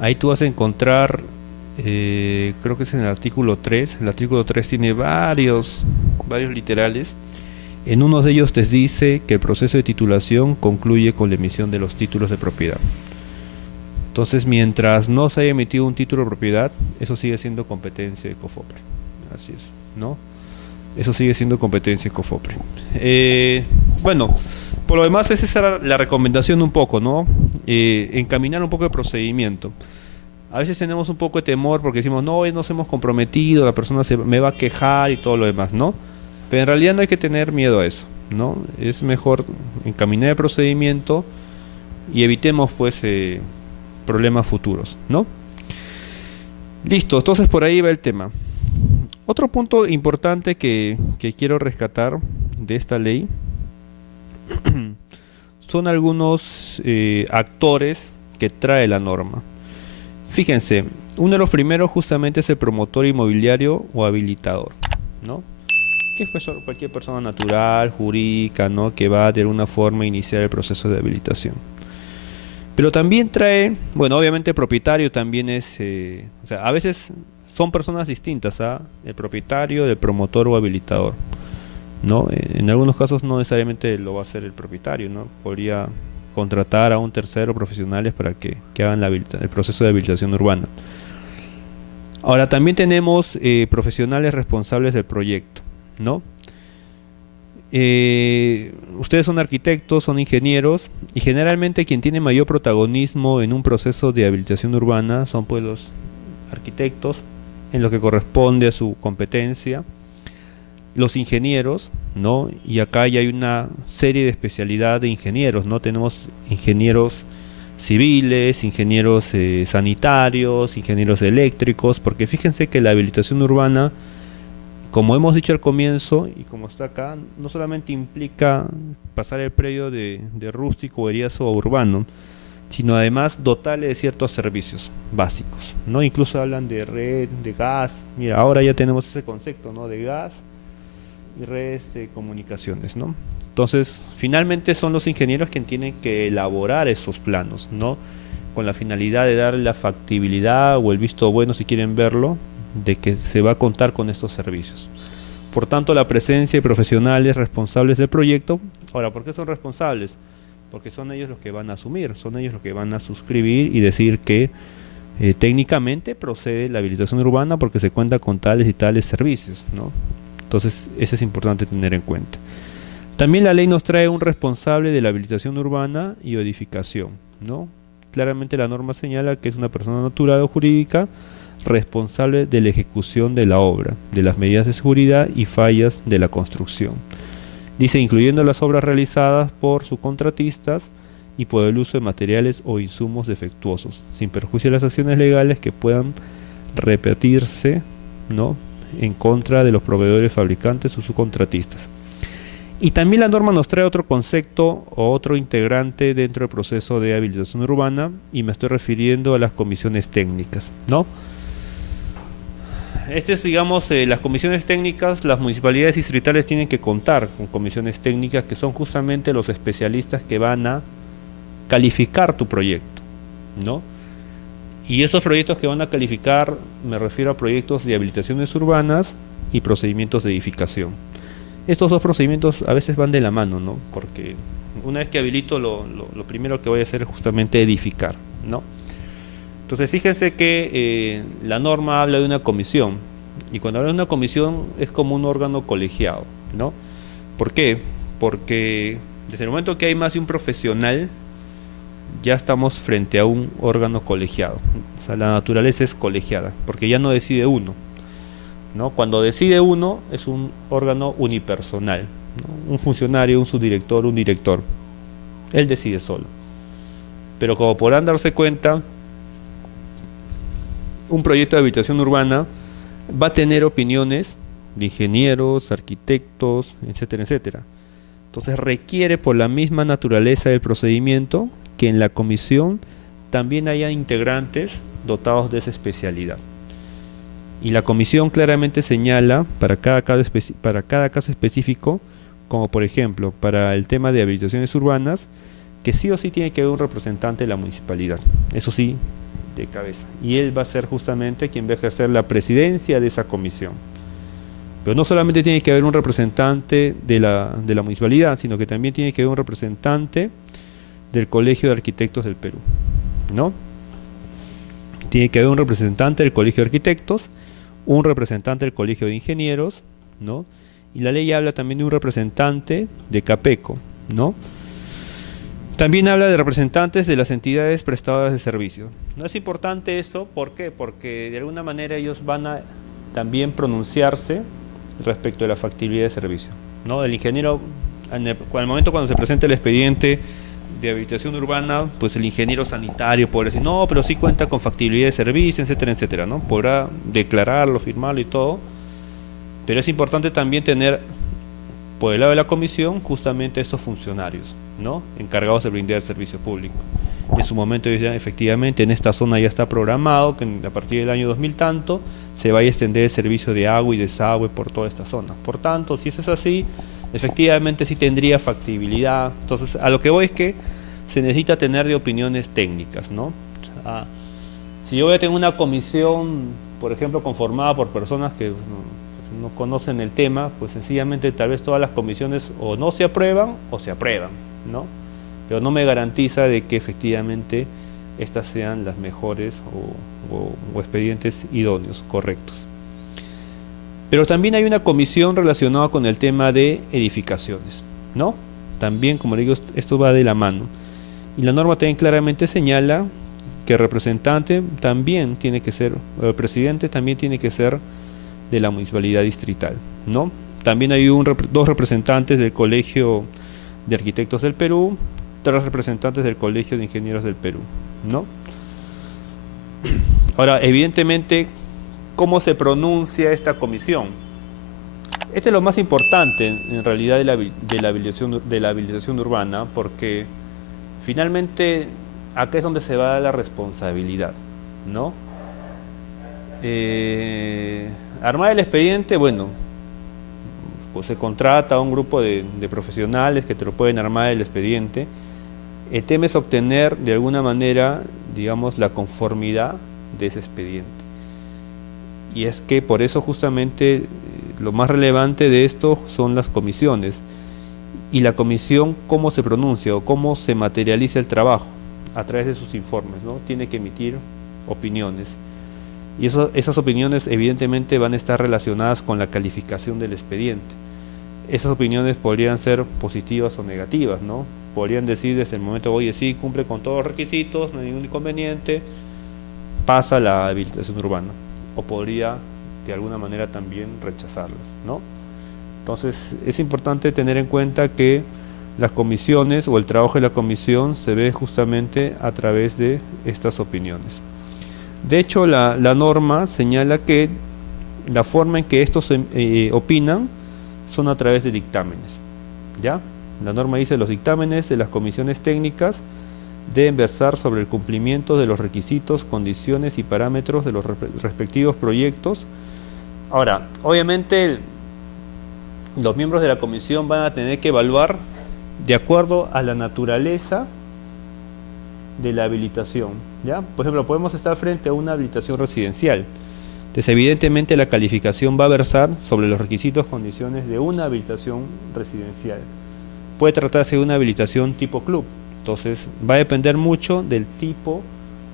Ahí tú vas a encontrar, creo que es en el artículo 3. El artículo 3 tiene varios literales. En uno de ellos te dice que el proceso de titulación concluye con la emisión de los títulos de propiedad. Entonces, mientras no se haya emitido un título de propiedad, eso sigue siendo competencia de COFOPRE. Así es, ¿no? Eso sigue siendo competencia de COFOPRE. Bueno, por lo demás, esa era la recomendación un poco, ¿no? Encaminar un poco el procedimiento. A veces tenemos un poco de temor porque decimos, no, hoy nos hemos comprometido, la persona me va a quejar y todo lo demás, ¿no? Pero en realidad no hay que tener miedo a eso, ¿no? Es mejor encaminar el procedimiento y evitemos, pues, problemas futuros, ¿no? Listo, entonces por ahí va el tema. Otro punto importante que quiero rescatar de esta ley son algunos actores que trae la norma. Fíjense, uno de los primeros justamente es el promotor inmobiliario o habilitador, ¿no? Que es pues cualquier persona natural, jurídica, ¿no? Que va de alguna forma a iniciar el proceso de habilitación. Pero también trae, bueno, obviamente el propietario también es, o sea, a veces son personas distintas, ¿ah? El propietario, el promotor o habilitador, ¿no? En algunos casos no necesariamente lo va a hacer el propietario, ¿no? Podría contratar a un tercero profesionales para que hagan el proceso de habilitación urbana. Ahora también tenemos profesionales responsables del proyecto, ¿no? Ustedes son arquitectos, son ingenieros y generalmente quien tiene mayor protagonismo en un proceso de habilitación urbana son pues los arquitectos en lo que corresponde a su competencia, los ingenieros, ¿no? Y acá ya hay una serie de especialidad de ingenieros, ¿no? Tenemos ingenieros civiles, ingenieros sanitarios, ingenieros eléctricos, porque fíjense que la habilitación urbana, como hemos dicho al comienzo y como está acá, no solamente implica pasar el predio de rústico, eriazo o urbano, sino además dotarle de ciertos servicios básicos, ¿no? Incluso hablan de red, de gas. Mira, ahora ya tenemos ese concepto, ¿no? De gas y redes de comunicaciones, ¿no? Entonces, finalmente son los ingenieros quienes tienen que elaborar esos planos, ¿no? Con la finalidad de darle la factibilidad o el visto bueno, si quieren verlo, de que se va a contar con estos servicios. Por tanto, la presencia de profesionales responsables del proyecto. Ahora, ¿por qué son responsables? Porque son ellos los que van a asumir, son ellos los que van a suscribir y decir que técnicamente procede la habilitación urbana porque se cuenta con tales y tales servicios, ¿no? Entonces, eso es importante tener en cuenta. También la ley nos trae un responsable de la habilitación urbana y edificación, ¿no? Claramente la norma señala que es una persona natural o jurídica responsable de la ejecución de la obra, de las medidas de seguridad y fallas de la construcción. Dice, incluyendo las obras realizadas por subcontratistas y por el uso de materiales o insumos defectuosos, sin perjuicio de las acciones legales que puedan repetirse, ¿no?, en contra de los proveedores, fabricantes o subcontratistas. Y también la norma nos trae otro concepto o otro integrante dentro del proceso de habilitación urbana, y me estoy refiriendo a las comisiones técnicas, ¿no? Este es, digamos, las comisiones técnicas. Las municipalidades distritales tienen que contar con comisiones técnicas que son justamente los especialistas que van a calificar tu proyecto, ¿no? Y esos proyectos que van a calificar, me refiero a proyectos de habilitaciones urbanas y procedimientos de edificación. Estos dos procedimientos a veces van de la mano, ¿no? Porque una vez que habilito, lo primero que voy a hacer es justamente edificar, ¿no? Entonces fíjense que la norma habla de una comisión, y cuando habla de una comisión es como un órgano colegiado, ¿no? ¿Por qué? Porque desde el momento que hay más de un profesional, ya estamos frente a un órgano colegiado. O sea, la naturaleza es colegiada, porque ya no decide uno, ¿no? Cuando decide uno es un órgano unipersonal, ¿no? Un funcionario, un subdirector, un director. Él decide solo. Pero como podrán darse cuenta, un proyecto de habitación urbana va a tener opiniones de ingenieros, arquitectos, etcétera, etcétera. Entonces requiere, por la misma naturaleza del procedimiento, que en la comisión también haya integrantes dotados de esa especialidad. Y la comisión claramente señala para cada caso específico, como por ejemplo para el tema de habilitaciones urbanas, que sí o sí tiene que haber un representante de la municipalidad, eso sí, de cabeza. Y él va a ser justamente quien va a ejercer la presidencia de esa comisión. Pero no solamente tiene que haber un representante de la municipalidad, sino que también tiene que haber un representante del Colegio de Arquitectos del Perú, ¿no? Tiene que haber un representante del Colegio de Arquitectos, un representante del Colegio de Ingenieros, ¿no? Y la ley habla también de un representante de CAPECO, ¿no? También habla de representantes de las entidades prestadoras de servicios. No es importante eso, ¿por qué? Porque de alguna manera ellos van a también pronunciarse respecto de la factibilidad de servicio, ¿no? El ingeniero, en el momento cuando se presenta el expediente de habilitación urbana, pues el ingeniero sanitario podrá decir, no, pero sí cuenta con factibilidad de servicio, etcétera, etcétera, ¿no? Podrá declararlo, firmarlo y todo, pero es importante también tener, por el lado de la comisión, justamente estos funcionarios, ¿no?, encargados de brindar el servicio público. En su momento, efectivamente, en esta zona ya está programado que a partir del año 2000 tanto se vaya a extender el servicio de agua y desagüe por toda esta zona. Por tanto, si eso es así, efectivamente sí tendría factibilidad. Entonces, a lo que voy es que se necesita tener de opiniones técnicas, ¿no? O sea, si yo voy a tener una comisión, por ejemplo, conformada por personas que no conocen el tema, pues sencillamente tal vez todas las comisiones o no se aprueban o se aprueban, ¿no? pero no me garantiza de que efectivamente estas sean las mejores o expedientes idóneos, correctos. Pero también hay una comisión relacionada con el tema de edificaciones, ¿no? También, como le digo, esto va de la mano. Y la norma también claramente señala que el representante también tiene que ser, o el presidente también tiene que ser de la municipalidad distrital, ¿no? También hay dos representantes del Colegio de Arquitectos del Perú, 3 representantes del Colegio de Ingenieros del Perú, ¿no? Ahora, evidentemente, ¿cómo se pronuncia esta comisión? Este es lo más importante, en realidad, de la habilitación urbana, porque finalmente acá es donde se va la responsabilidad, ¿no? Armar el expediente, bueno, pues se contrata a un grupo de profesionales que te lo pueden armar el expediente. El tema es obtener de alguna manera, digamos, la conformidad de ese expediente. Y es que por eso justamente lo más relevante de esto son las comisiones. Y la comisión, ¿cómo se pronuncia o cómo se materializa el trabajo? A través de sus informes, ¿no? Tiene que emitir opiniones. Y esas opiniones evidentemente van a estar relacionadas con la calificación del expediente. Esas opiniones podrían ser positivas o negativas, ¿no? Podrían decir desde el momento, oye, sí, cumple con todos los requisitos, no hay ningún inconveniente, pasa la habilitación urbana. O podría de alguna manera también rechazarlas, ¿no? Entonces es importante tener en cuenta que las comisiones o el trabajo de la comisión se ve justamente a través de estas opiniones. De hecho, la norma señala que la forma en que estos opinan son a través de dictámenes, ¿ya? La norma dice los dictámenes de las comisiones técnicas deben versar sobre el cumplimiento de los requisitos, condiciones y parámetros de los respectivos proyectos. Ahora, obviamente los miembros de la comisión van a tener que evaluar de acuerdo a la naturaleza de la habilitación, ¿ya? Por ejemplo, podemos estar frente a una habilitación residencial. Entonces, evidentemente la calificación va a versar sobre los requisitos, condiciones de una habilitación residencial. Puede tratarse de una habilitación tipo club. Entonces, va a depender mucho del tipo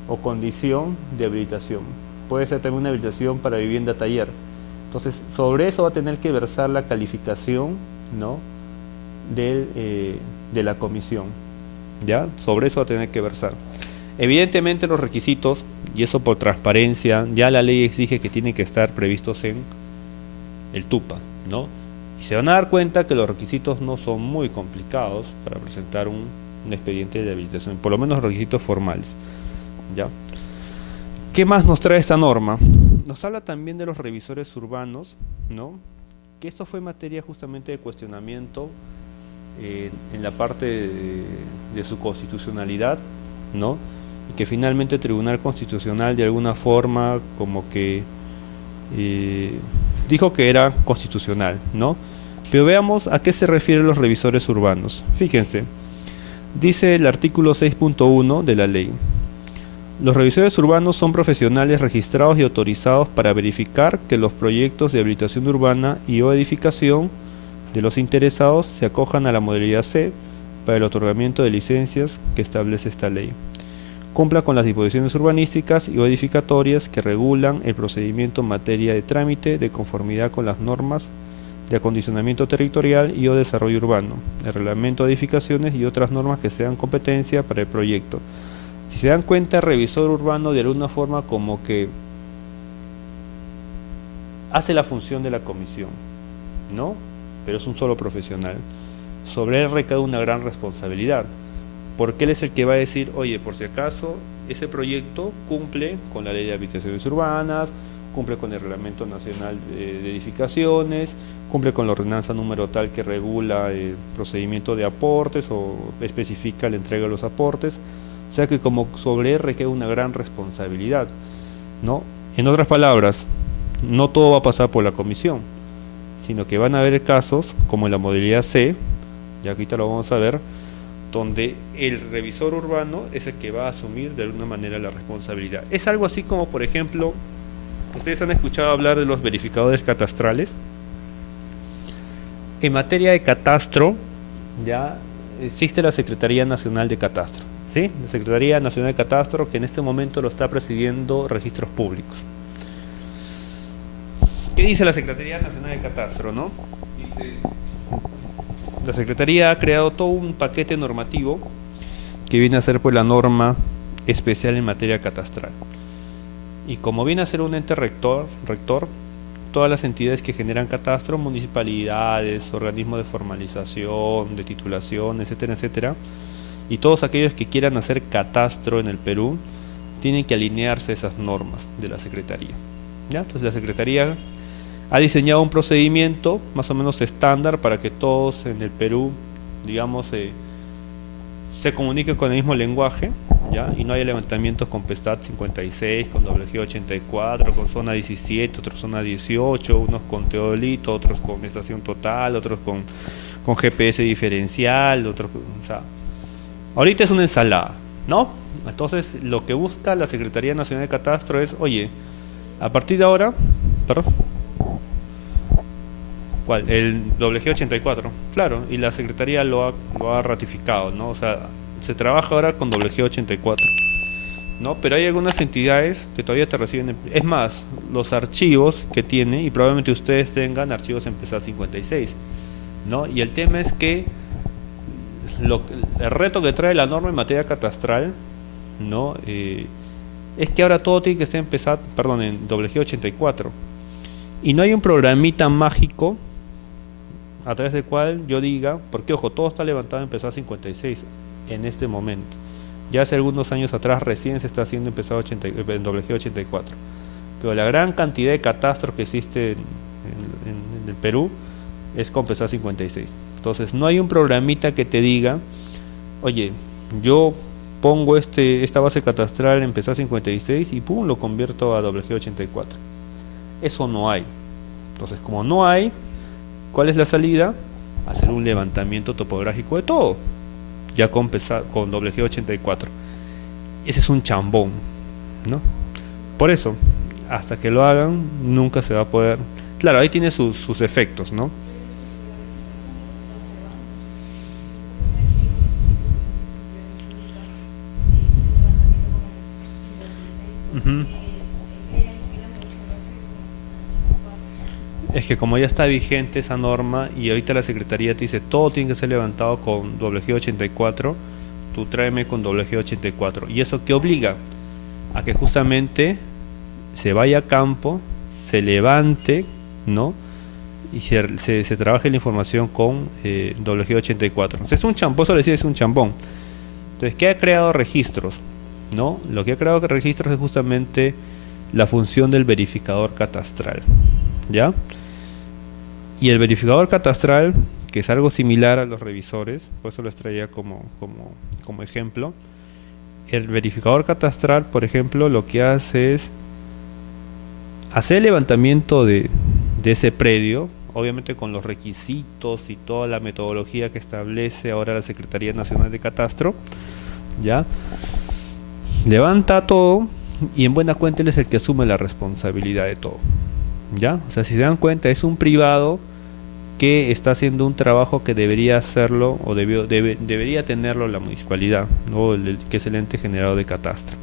o condición de habilitación. Puede ser también una habilitación para vivienda taller. Entonces, sobre eso va a tener que versar la calificación, ¿no?, de la comisión, ¿ya? Sobre eso va a tener que versar. Evidentemente los requisitos, y eso por transparencia, ya la ley exige que tienen que estar previstos en el TUPA, ¿no? Y se van a dar cuenta que los requisitos no son muy complicados para presentar un expediente de habilitación, por lo menos requisitos formales, ¿ya? ¿Qué más nos trae esta norma? Nos habla también de los revisores urbanos, ¿no? Que esto fue materia justamente de cuestionamiento en la parte de su constitucionalidad, ¿no? Y que finalmente el Tribunal Constitucional de alguna forma como que dijo que era constitucional, ¿no? Pero veamos a qué se refieren los revisores urbanos. Fíjense, dice el artículo 6.1 de la ley: los revisores urbanos son profesionales registrados y autorizados para verificar que los proyectos de habilitación urbana y o edificación de los interesados se acojan a la modalidad C para el otorgamiento de licencias que establece esta ley, cumpla con las disposiciones urbanísticas y o edificatorias que regulan el procedimiento en materia de trámite de conformidad con las normas de acondicionamiento territorial y o desarrollo urbano, el reglamento de edificaciones y otras normas que sean competencia para el proyecto. Si se dan cuenta, el revisor urbano de alguna forma como que hace la función de la comisión, ¿no? Pero es un solo profesional. Sobre él recae una gran responsabilidad, porque él es el que va a decir, oye, por si acaso, ese proyecto cumple con la ley de habitaciones urbanas, cumple con el Reglamento Nacional de Edificaciones, cumple con la ordenanza número tal que regula el procedimiento de aportes o especifica la entrega de los aportes. O sea que como sobre él recae una gran responsabilidad, ¿no? En otras palabras, no todo va a pasar por la comisión, sino que van a haber casos, como en la modalidad C, ya ahorita lo vamos a ver, donde el revisor urbano es el que va a asumir de alguna manera la responsabilidad. Es algo así como, por ejemplo, ustedes han escuchado hablar de los verificadores catastrales. En materia de catastro, ya existe la Secretaría Nacional de Catastro, ¿sí? La Secretaría Nacional de Catastro, que en este momento lo está presidiendo Registros Públicos. ¿Qué dice la Secretaría Nacional de Catastro, no? Dice, la Secretaría ha creado todo un paquete normativo que viene a ser pues la norma especial en materia catastral. Y como viene a ser un ente rector, todas las entidades que generan catastro, municipalidades, organismos de formalización, de titulación, etcétera, etcétera, y todos aquellos que quieran hacer catastro en el Perú, tienen que alinearse a esas normas de la Secretaría. ¿Ya? Entonces la Secretaría ha diseñado un procedimiento más o menos estándar para que todos en el Perú, digamos, se comuniquen con el mismo lenguaje, ¿ya? Y no haya levantamientos con PESTAT 56, con WG 84, con zona 17, otros zona 18, unos con teodolito, otros con estación total, otros con GPS diferencial, otros, o sea, ahorita es una ensalada, ¿no? Entonces lo que busca la Secretaría Nacional de Catastro es, oye, a partir de ahora, perdón, ¿cuál? El WG 84, claro, y la Secretaría lo ha ratificado, ¿no? O sea, se trabaja ahora con WG 84, ¿no? Pero hay algunas entidades que todavía te reciben, es más, los archivos que tiene, y probablemente ustedes tengan archivos en PESAT 56, ¿no? Y el tema es que el reto que trae la norma en materia catastral, ¿no? Es que ahora todo tiene que ser en PESAT, perdón, en WG 84. Y no hay un programita mágico a través del cual yo diga, porque ojo, todo está levantado en PESAT 56 en este momento. Ya hace algunos años atrás recién se está haciendo en PESAT en WG 84. Pero la gran cantidad de catastros que existe en el Perú es con PESAT 56. Entonces no hay un programita que te diga, oye, yo pongo esta base catastral en PESAT 56 y pum, lo convierto a WG 84. Eso no hay. Entonces, como no hay, ¿cuál es la salida? Hacer un levantamiento topográfico de todo, ya con WG 84. Ese es un chambón, ¿no? Por eso, hasta que lo hagan, nunca se va a poder. Claro, ahí tiene sus efectos, ¿no? Uh-huh. Es que como ya está vigente esa norma y ahorita la Secretaría te dice todo tiene que ser levantado con WG 84, tú tráeme con WG 84. ¿Y eso qué obliga? A que justamente se vaya a campo, se levante, ¿no? Y se trabaje la información con WG 84. Entonces es un champón, eso le decía, es un chambón. Entonces, ¿qué ha creado registros? ¿No? Lo que ha creado registros es justamente la función del verificador catastral, ¿ya? Y el verificador catastral, que es algo similar a los revisores, por eso les traía como ejemplo. El verificador catastral, por ejemplo, lo que hace es hacer el levantamiento de ese predio, obviamente con los requisitos y toda la metodología que establece ahora la Secretaría Nacional de Catastro, ¿ya? Levanta todo y en buena cuenta él es el que asume la responsabilidad de todo, ¿ya? O sea, si se dan cuenta, es un privado que está haciendo un trabajo que debería hacerlo o debería tenerlo la municipalidad, ¿no? Que es el ente generador de catastro.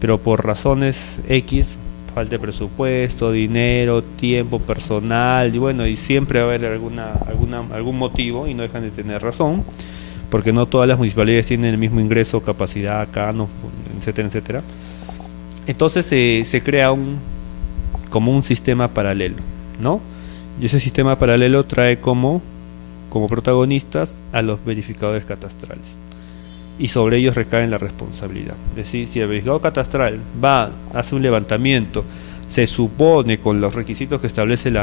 Pero por razones X, falta de presupuesto, dinero, tiempo, personal, y bueno, y siempre va a haber algún motivo y no dejan de tener razón, porque no todas las municipalidades tienen el mismo ingreso, capacidad, acá, no, etcétera, etcétera. Entonces se crea como un sistema paralelo, ¿no? Y ese sistema paralelo trae como protagonistas a los verificadores catastrales. Y sobre ellos recae la responsabilidad. Es decir, si el verificador catastral hace un levantamiento, se supone con los requisitos que establece el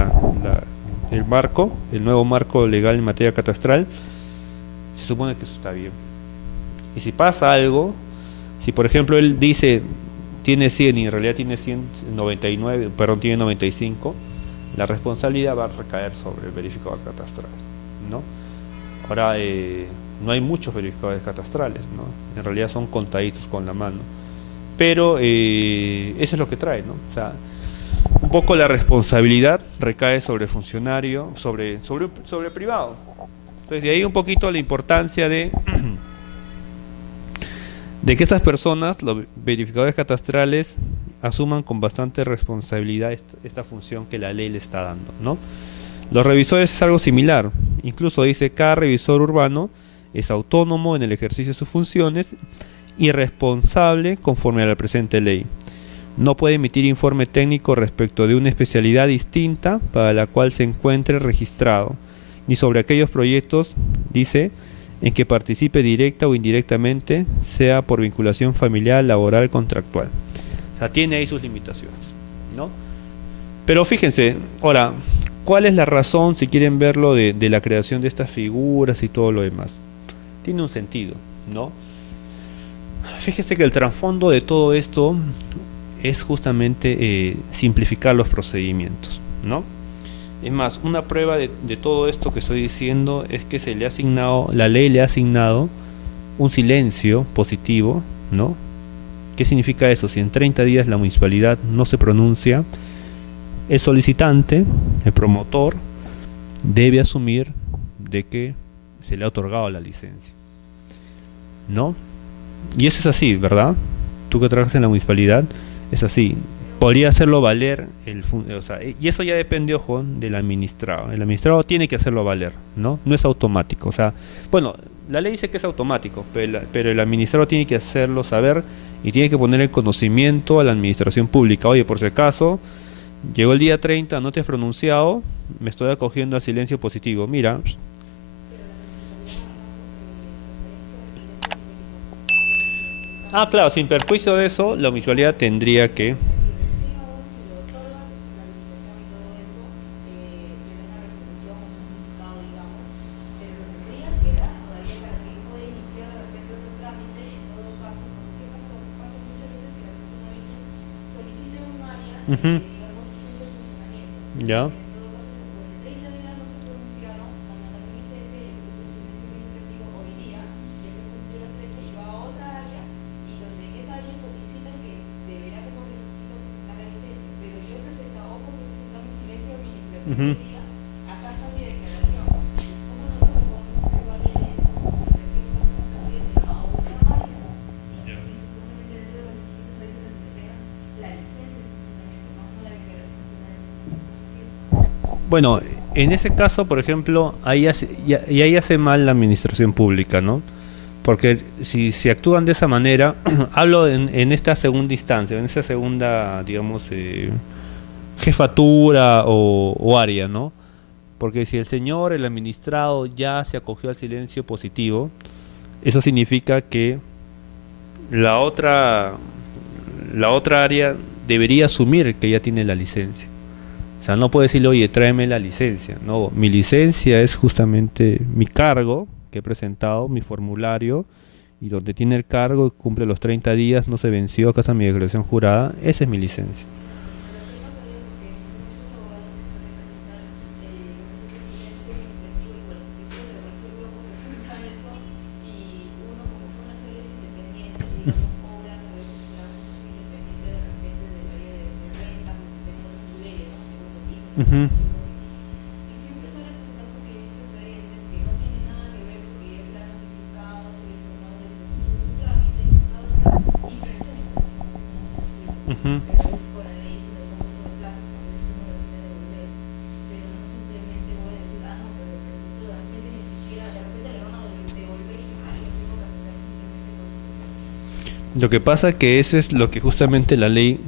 nuevo marco legal en materia catastral, se supone que eso está bien. Y si pasa algo, si por ejemplo él dice tiene 100 y en realidad tiene 199, perdón, tiene 95, la responsabilidad va a recaer sobre el verificador catastral, ¿no? Ahora, no hay muchos verificadores catastrales, ¿no? En realidad son contaditos con la mano. Pero eso es lo que trae, ¿no? O sea, un poco la responsabilidad recae sobre el funcionario, sobre el privado, Entonces de ahí un poquito la importancia de que estas personas, los verificadores catastrales, asuman con bastante responsabilidad esta función que la ley le está dando, ¿no? Los revisores es algo similar, incluso dice cada revisor urbano es autónomo en el ejercicio de sus funciones y responsable conforme a la presente ley. No puede emitir informe técnico respecto de una especialidad distinta para la cual se encuentre registrado, ni sobre aquellos proyectos, dice, en que participe directa o indirectamente, sea por vinculación familiar, laboral, contractual. O sea, tiene ahí sus limitaciones, ¿no? Pero fíjense, ahora, ¿cuál es la razón, si quieren verlo, de la creación de estas figuras y todo lo demás? Tiene un sentido, ¿no? Fíjense que el trasfondo de todo esto es justamente simplificar los procedimientos, ¿no? Es más, una prueba de todo esto que estoy diciendo es que se le ha asignado, la ley le ha asignado un silencio positivo, ¿no? ¿Qué significa eso? Si en 30 días la municipalidad no se pronuncia, el solicitante, el promotor, debe asumir de que se le ha otorgado la licencia, ¿no? Y eso es así, ¿verdad? Tú que trabajas en la municipalidad, es así. Podría hacerlo valer, o sea, y eso ya depende, ojo, del administrado. El administrado tiene que hacerlo valer, ¿no? No es automático. O sea, bueno, la ley dice que es automático, pero el administrado tiene que hacerlo saber y tiene que poner el conocimiento a la administración pública. Oye, por si acaso, llegó el día 30, no te has pronunciado, me estoy acogiendo al silencio positivo. Mira. Ah, claro, sin perjuicio de eso, la municipalidad tendría que... Uh-huh. Ya. Uh-huh. Bueno, en ese caso, por ejemplo, ahí hace mal la administración pública, ¿no? Porque si actúan de esa manera, hablo en esta segunda instancia, en esta segunda, digamos, jefatura o área, ¿no? Porque si el señor, el administrado, ya se acogió al silencio positivo, eso significa que la otra, la otra área debería asumir que ya tiene la licencia. O sea, no puede decirle, oye, tráeme la licencia. No, mi licencia es justamente mi cargo que he presentado, mi formulario, y donde tiene el cargo, cumple los 30 días, no se venció, acá está mi declaración jurada, esa es mi licencia. Uh-huh. Uh-huh. Lo que pasa es que eso es lo que justamente la ley...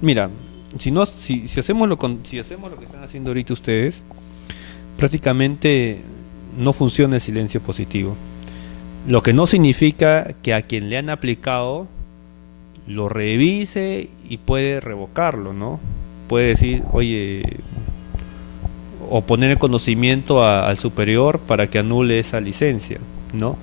Mira, si hacemos si hacemos lo que están haciendo ahorita ustedes, prácticamente no funciona el silencio positivo. Lo que no significa que a quien le han aplicado lo revise y puede revocarlo, ¿no? Puede decir, oye, o poner el conocimiento al superior para que anule esa licencia, ¿no?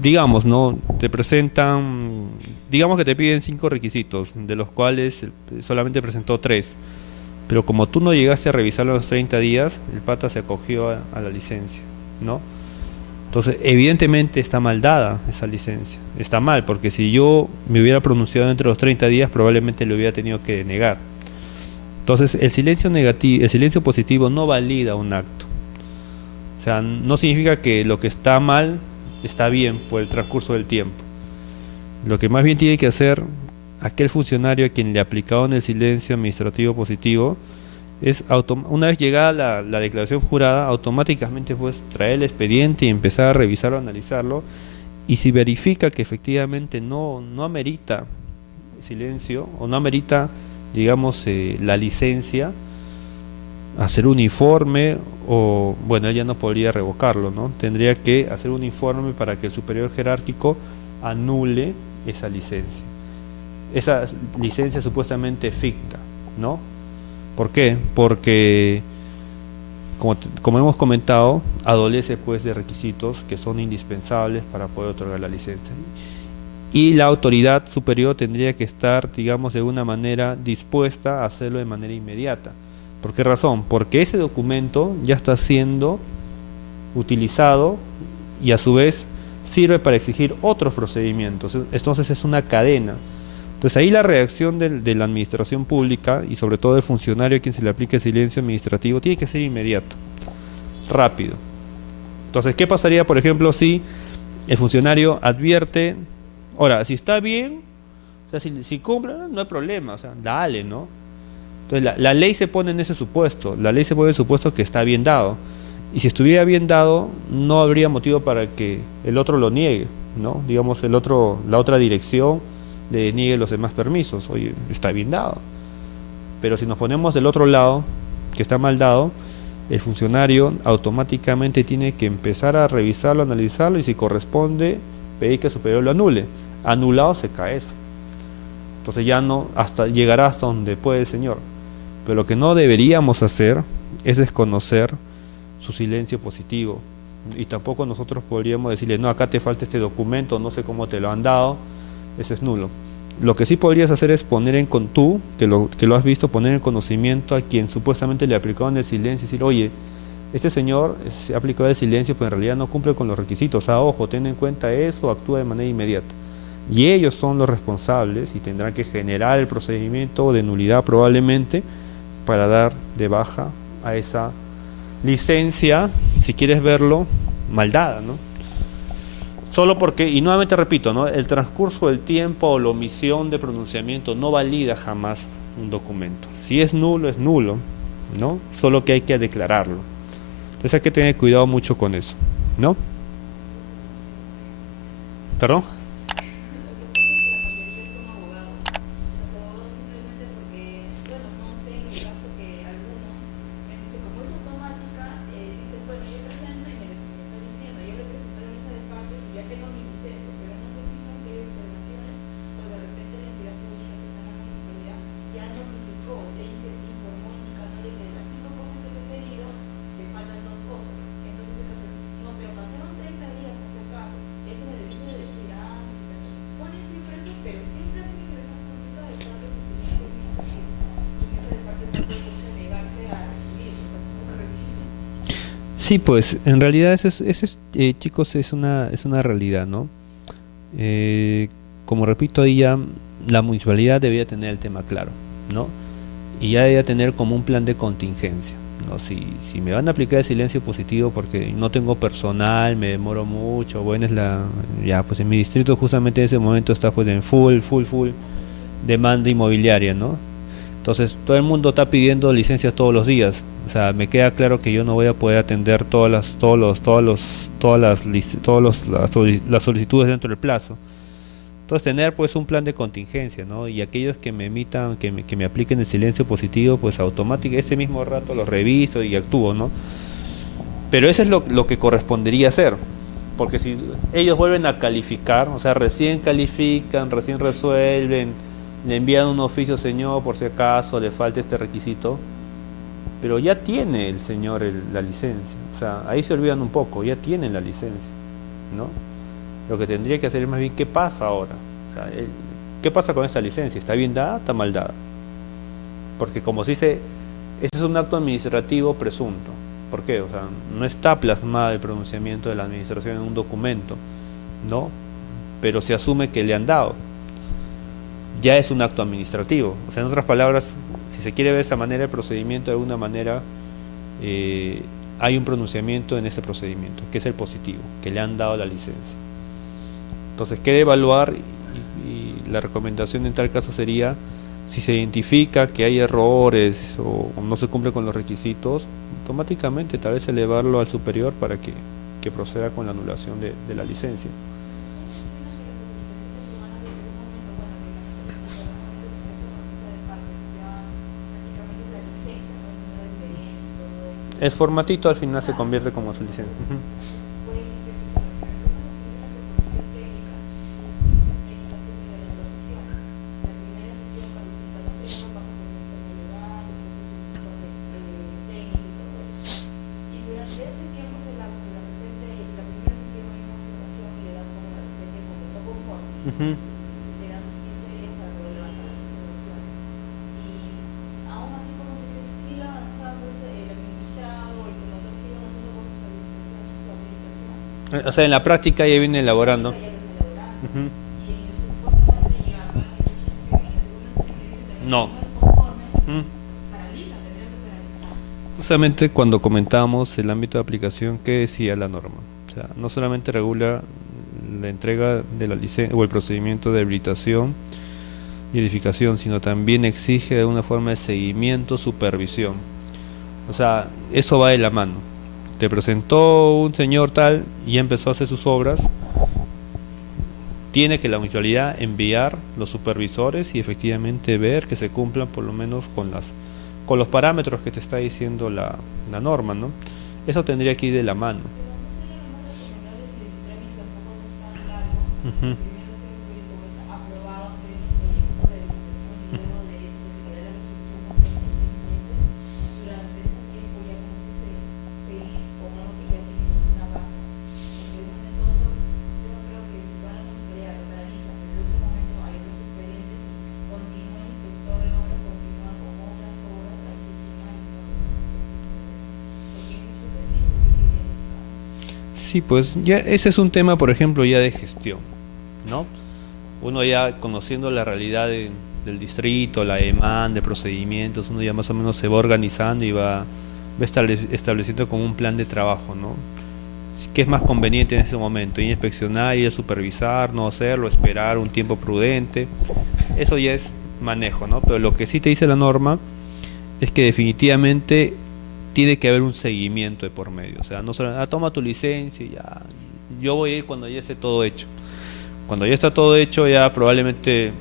Digamos, ¿no? Te presentan, digamos que te piden 5 requisitos, de los cuales solamente presentó 3. Pero como tú no llegaste a revisarlo en los 30 días, el pata se acogió a la licencia, ¿no? Entonces, evidentemente está mal dada esa licencia. Está mal, porque si yo me hubiera pronunciado entre los 30 días, probablemente le hubiera tenido que denegar. Entonces, el silencio negativo, el silencio positivo no valida un acto. O O sea, no significa que lo que está mal está bien por el transcurso del tiempo. Lo que más bien tiene que hacer aquel funcionario a quien le aplicaron el silencio administrativo positivo es, una vez llegada la declaración jurada, automáticamente pues traer el expediente y empezar a revisarlo, analizarlo, y si verifica que efectivamente no amerita silencio o no amerita, digamos, la licencia, hacer un informe o, bueno, ella no podría revocarlo, ¿no? Tendría que hacer un informe para que el superior jerárquico anule esa licencia supuestamente ficta, ¿no? ¿Por qué? Porque, como hemos comentado, adolece pues de requisitos que son indispensables para poder otorgar la licencia. Y la autoridad superior tendría que estar, digamos, de una manera dispuesta a hacerlo de manera inmediata. ¿Por qué razón? Porque ese documento ya está siendo utilizado y a su vez sirve para exigir otros procedimientos. Entonces es una cadena. Entonces ahí la reacción de la administración pública y sobre todo del funcionario a quien se le aplique el silencio administrativo tiene que ser inmediato, rápido. Entonces, ¿qué pasaría, por ejemplo, si el funcionario advierte, ahora, si está bien, o sea, si cumple, no hay problema, o sea, dale, ¿no? Entonces la ley se pone en ese supuesto, la ley se pone en el supuesto que está bien dado. Y si estuviera bien dado, no habría motivo para que el otro lo niegue, ¿no? Digamos, la otra dirección le niegue los demás permisos. Oye, está bien dado. Pero si nos ponemos del otro lado, que está mal dado, el funcionario automáticamente tiene que empezar a revisarlo, analizarlo y si corresponde, pedir que el superior lo anule. Anulado se cae eso. Entonces ya no, llegará hasta donde puede el señor. Pero lo que no deberíamos hacer es desconocer su silencio positivo. Y tampoco nosotros podríamos decirle, no, acá te falta este documento, no sé cómo te lo han dado, eso es nulo. Lo que sí podrías hacer es poner tú, que lo has visto, poner en conocimiento a quien supuestamente le aplicaron el silencio y decir, oye, este señor se ha aplicado el silencio, pero en realidad no cumple con los requisitos. Ojo, ten en cuenta eso, actúa de manera inmediata. Y ellos son los responsables y tendrán que generar el procedimiento de nulidad probablemente para dar de baja a esa licencia, si quieres verlo, mal dada, ¿no? Solo porque, y nuevamente repito, ¿no? El transcurso del tiempo o la omisión de pronunciamiento no valida jamás un documento. Si es nulo, ¿no? Solo que hay que declararlo. Entonces hay que tener cuidado mucho con eso, ¿no? ¿Perdón? Sí, pues en realidad chicos, es una realidad, ¿no? Como repito, ahí ya la municipalidad debía tener el tema claro, ¿no? Y ya debía tener como un plan de contingencia, ¿no? Si me van a aplicar el silencio positivo porque no tengo personal, me demoro mucho, bueno, ya pues en mi distrito justamente en ese momento está pues en full demanda inmobiliaria, ¿no? Entonces todo el mundo está pidiendo licencias todos los días. O sea, me queda claro que yo no voy a poder atender las solicitudes dentro del plazo. Entonces tener pues un plan de contingencia, ¿no? Y aquellos que me emitan, que me apliquen el silencio positivo, pues automáticamente ese mismo rato lo reviso y actúo, ¿no? Pero eso es lo que correspondería hacer. Porque si ellos vuelven a calificar, o sea, recién califican, recién resuelven, le envían un oficio, señor, por si acaso le falta este requisito, pero ya tiene el señor la licencia. O sea, ahí se olvidan un poco, ya tienen la licencia, ¿no? Lo que tendría que hacer es más bien qué pasa ahora. O sea, ¿qué pasa con esta licencia? ¿Está bien dada? ¿Está mal dada? Porque como se dice, ese es un acto administrativo presunto. ¿Por qué? O sea, no está plasmado el pronunciamiento de la administración en un documento, ¿no? Pero se asume que le han dado. Ya es un acto administrativo. O sea, en otras palabras, si se quiere ver de esta manera, el procedimiento de alguna manera hay un pronunciamiento en ese procedimiento, que es el positivo, que le han dado la licencia. Entonces queda evaluar y la recomendación en tal caso sería, si se identifica que hay errores o no se cumple con los requisitos, automáticamente tal vez elevarlo al superior para que proceda con la anulación de la licencia. El formatito al final se convierte como su licencia. Ujú. Ujú. O sea, en la práctica ya viene elaborando. Ujú. No. Ujú. Justamente cuando comentamos el ámbito de aplicación, ¿qué decía la norma? O sea, no solamente regula la entrega de la licencia o el procedimiento de habilitación y edificación, sino también exige de una forma de seguimiento, supervisión. O sea, eso va de la mano. Te presentó un señor tal y ya empezó a hacer sus obras, tiene que la municipalidad enviar los supervisores y efectivamente ver que se cumplan por lo menos con los parámetros que te está diciendo la norma, ¿no? Eso tendría que ir de la mano. Ujú. Sí, pues ya ese es un tema, por ejemplo, ya de gestión, ¿no? Uno ya conociendo la realidad del distrito, la demanda, de procedimientos, uno ya más o menos se va organizando y va estableciendo como un plan de trabajo, ¿no? ¿Qué es más conveniente en ese momento? Ir a inspeccionar, ir a supervisar, no hacerlo, esperar un tiempo prudente. Eso ya es manejo, ¿no? Pero lo que sí te dice la norma es que definitivamente tiene que haber un seguimiento de por medio. O sea, no solo, toma tu licencia y ya. Yo voy a ir cuando ya esté todo hecho. Cuando ya está todo hecho, ya probablemente,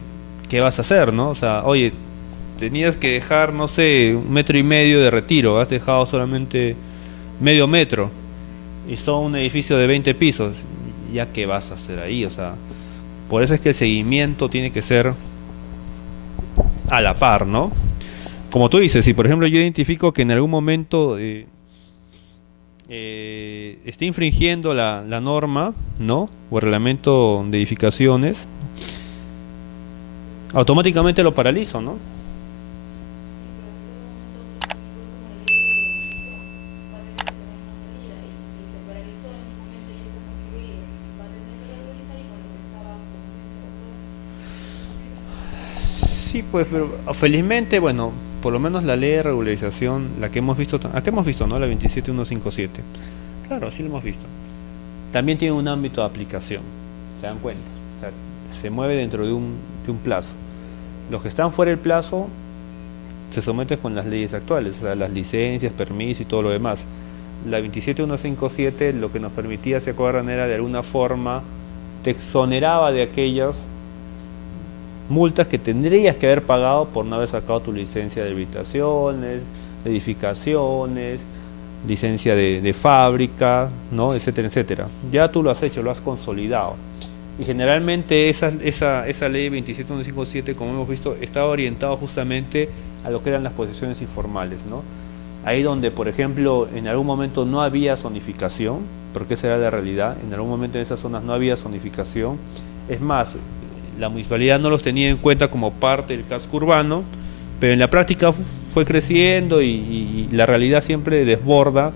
¿qué vas a hacer, no? O sea, oye, tenías que dejar, no sé, 1,5 metros de retiro, has dejado solamente medio metro y son un edificio de 20 pisos. ¿Ya qué vas a hacer ahí? O sea, por eso es que el seguimiento tiene que ser a la par, ¿no? Como tú dices, si por ejemplo yo identifico que en algún momento esté infringiendo la norma, ¿no? O el reglamento de edificaciones, automáticamente lo paralizo, ¿no? Sí, pues, pero felizmente, bueno, por lo menos la ley de regularización, la que hemos visto, la que hemos visto, ¿no? La 27157. Claro, sí lo hemos visto. También tiene un ámbito de aplicación, ¿se dan cuenta? O sea, se mueve dentro de un plazo. Los que están fuera del plazo se someten con las leyes actuales, o sea, las licencias, permisos y todo lo demás. La 27157 lo que nos permitía, se acuerdan, era de alguna forma, te exoneraba de aquellas multas que tendrías que haber pagado por no haber sacado tu licencia de habitaciones, de edificaciones, licencia de fábrica, ¿no? Etcétera, etcétera. Ya tú lo has hecho, lo has consolidado. Y generalmente esa ley 27157, como hemos visto, estaba orientada justamente a lo que eran las posesiones informales, ¿no? Ahí donde, por ejemplo, en algún momento no había zonificación, porque esa era la realidad, en algún momento en esas zonas no había zonificación. Es más, la municipalidad no los tenía en cuenta como parte del casco urbano, pero en la práctica fue creciendo y la realidad siempre desborda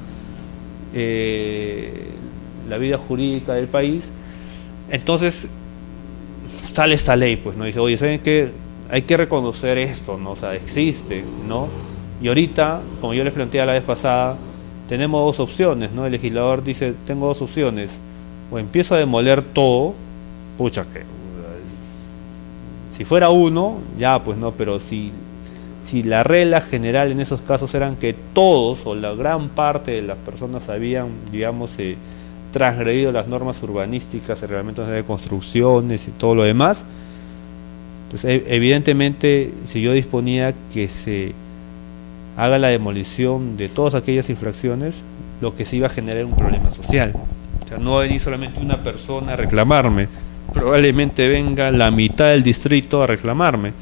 eh, la vida jurídica del país. Entonces sale esta ley, pues, ¿no? Dice, oye, ¿saben qué? Hay que reconocer esto, ¿no? O sea, existe, ¿no? Y ahorita, como yo les planteé la vez pasada, tenemos dos opciones, ¿no? El legislador dice, tengo dos opciones, o empiezo a demoler todo, pucha, que si fuera uno, ya pues no, pero si la regla general en esos casos eran que todos o la gran parte de las personas habían, digamos, transgredido las normas urbanísticas, el reglamento de construcciones y todo lo demás, entonces evidentemente si yo disponía que se haga la demolición de todas aquellas infracciones, lo que se iba a generar un problema social. O sea, no va a venir solamente una persona a reclamarme, probablemente venga la mitad del distrito a reclamarme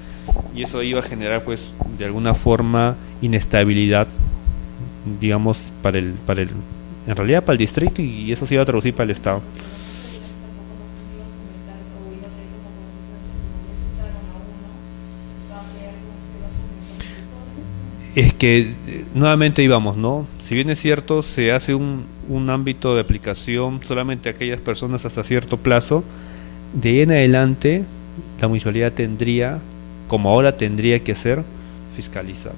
y eso iba a generar pues de alguna forma inestabilidad, digamos, en realidad para el distrito y eso se iba a traducir para el Estado. Es que nuevamente íbamos, ¿no? Si bien es cierto, se hace un ámbito de aplicación solamente a aquellas personas hasta cierto plazo, de ahí en adelante la municipalidad tendría, como ahora tendría que hacer, fiscalizar.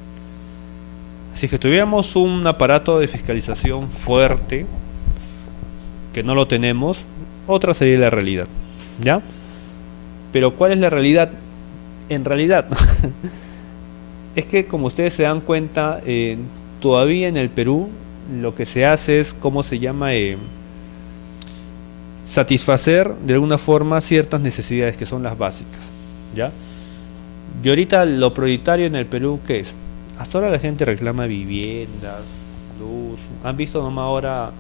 Si que tuviéramos un aparato de fiscalización fuerte, que no lo tenemos, otra sería la realidad, ¿ya? Pero ¿cuál es la realidad? En realidad, es que como ustedes se dan cuenta, todavía en el Perú lo que se hace es, ¿cómo se llama? Satisfacer de alguna forma ciertas necesidades que son las básicas, ¿ya? Y ahorita lo prioritario en el Perú, ¿qué es? Hasta ahora la gente reclama viviendas, luz. Han visto nomás ahora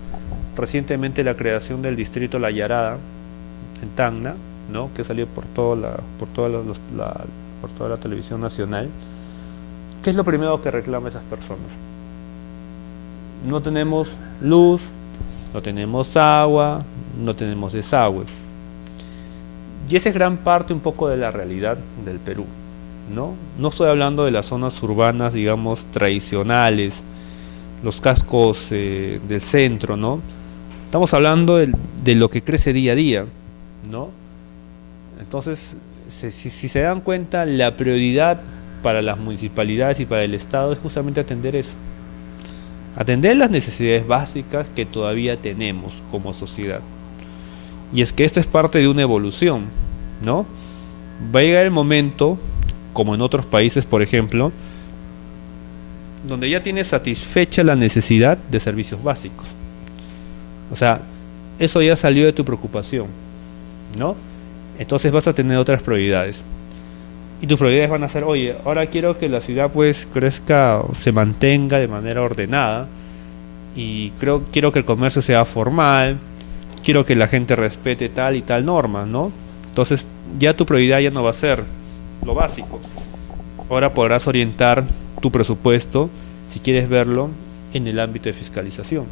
recientemente la creación del distrito La Yarada en Tacna, ¿no? Que salió por toda la televisión nacional. ¿Qué es lo primero que reclaman esas personas? No tenemos luz, no tenemos agua, no tenemos desagüe. Y esa es gran parte un poco de la realidad del Perú, ¿no? No estoy hablando de las zonas urbanas, digamos, tradicionales, los cascos del centro, ¿no? Estamos hablando de lo que crece día a día, ¿no? Entonces, si se dan cuenta, la prioridad para las municipalidades y para el Estado es justamente atender eso. Atender las necesidades básicas que todavía tenemos como sociedad. Y es que esto es parte de una evolución, ¿no? Va a llegar el momento, como en otros países, por ejemplo, donde ya tienes satisfecha la necesidad de servicios básicos. O sea, eso ya salió de tu preocupación, ¿no? Entonces vas a tener otras prioridades. Y tus prioridades van a ser, oye, ahora quiero que la ciudad pues crezca, se mantenga de manera ordenada y quiero que el comercio sea formal, quiero que la gente respete tal y tal norma, ¿no? Entonces ya tu prioridad ya no va a ser lo básico. Ahora podrás orientar tu presupuesto, si quieres verlo, en el ámbito de fiscalización.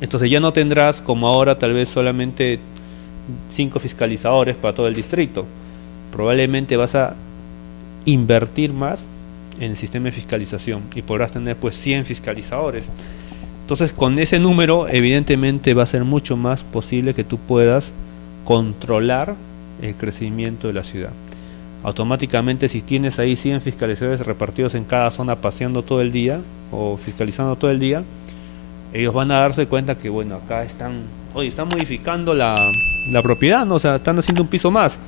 Entonces ya no tendrás como ahora tal vez solamente 5 fiscalizadores para todo el distrito. Probablemente vas a invertir más en el sistema de fiscalización y podrás tener pues 100 fiscalizadores. Entonces con ese número evidentemente va a ser mucho más posible que tú puedas controlar el crecimiento de la ciudad. Automáticamente si tienes ahí 100 fiscalizadores repartidos en cada zona paseando todo el día o fiscalizando todo el día, ellos van a darse cuenta que bueno, acá están modificando la propiedad, ¿no? O sea, están haciendo un piso más.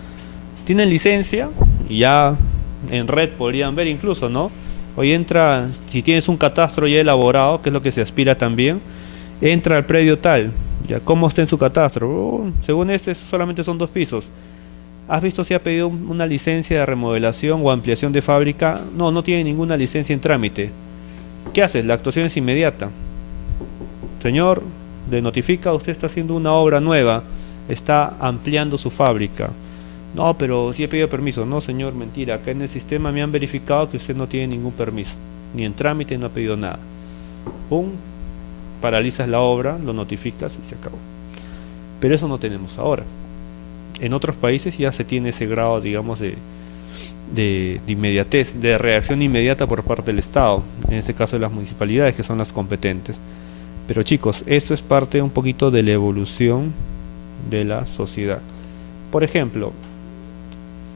Tienen licencia y ya en red podrían ver incluso, ¿no? Hoy entra, si tienes un catastro ya elaborado, que es lo que se aspira también, entra al predio tal, ya cómo está en su catastro. Según este solamente son 2 pisos. ¿Has visto si ha pedido una licencia de remodelación o ampliación de fábrica? No, no tiene ninguna licencia en trámite. ¿Qué haces? La actuación es inmediata. Señor, le notifica, usted está haciendo una obra nueva, está ampliando su fábrica. No, pero sí he pedido permiso. No, señor, mentira. Acá en el sistema me han verificado que usted no tiene ningún permiso. Ni en trámite, no ha pedido nada. Pum, paralizas la obra, lo notificas y se acabó. Pero eso no tenemos ahora. En otros países ya se tiene ese grado, digamos, de inmediatez, de reacción inmediata por parte del Estado. En este caso de las municipalidades, que son las competentes. Pero chicos, esto es parte un poquito de la evolución de la sociedad. Por ejemplo,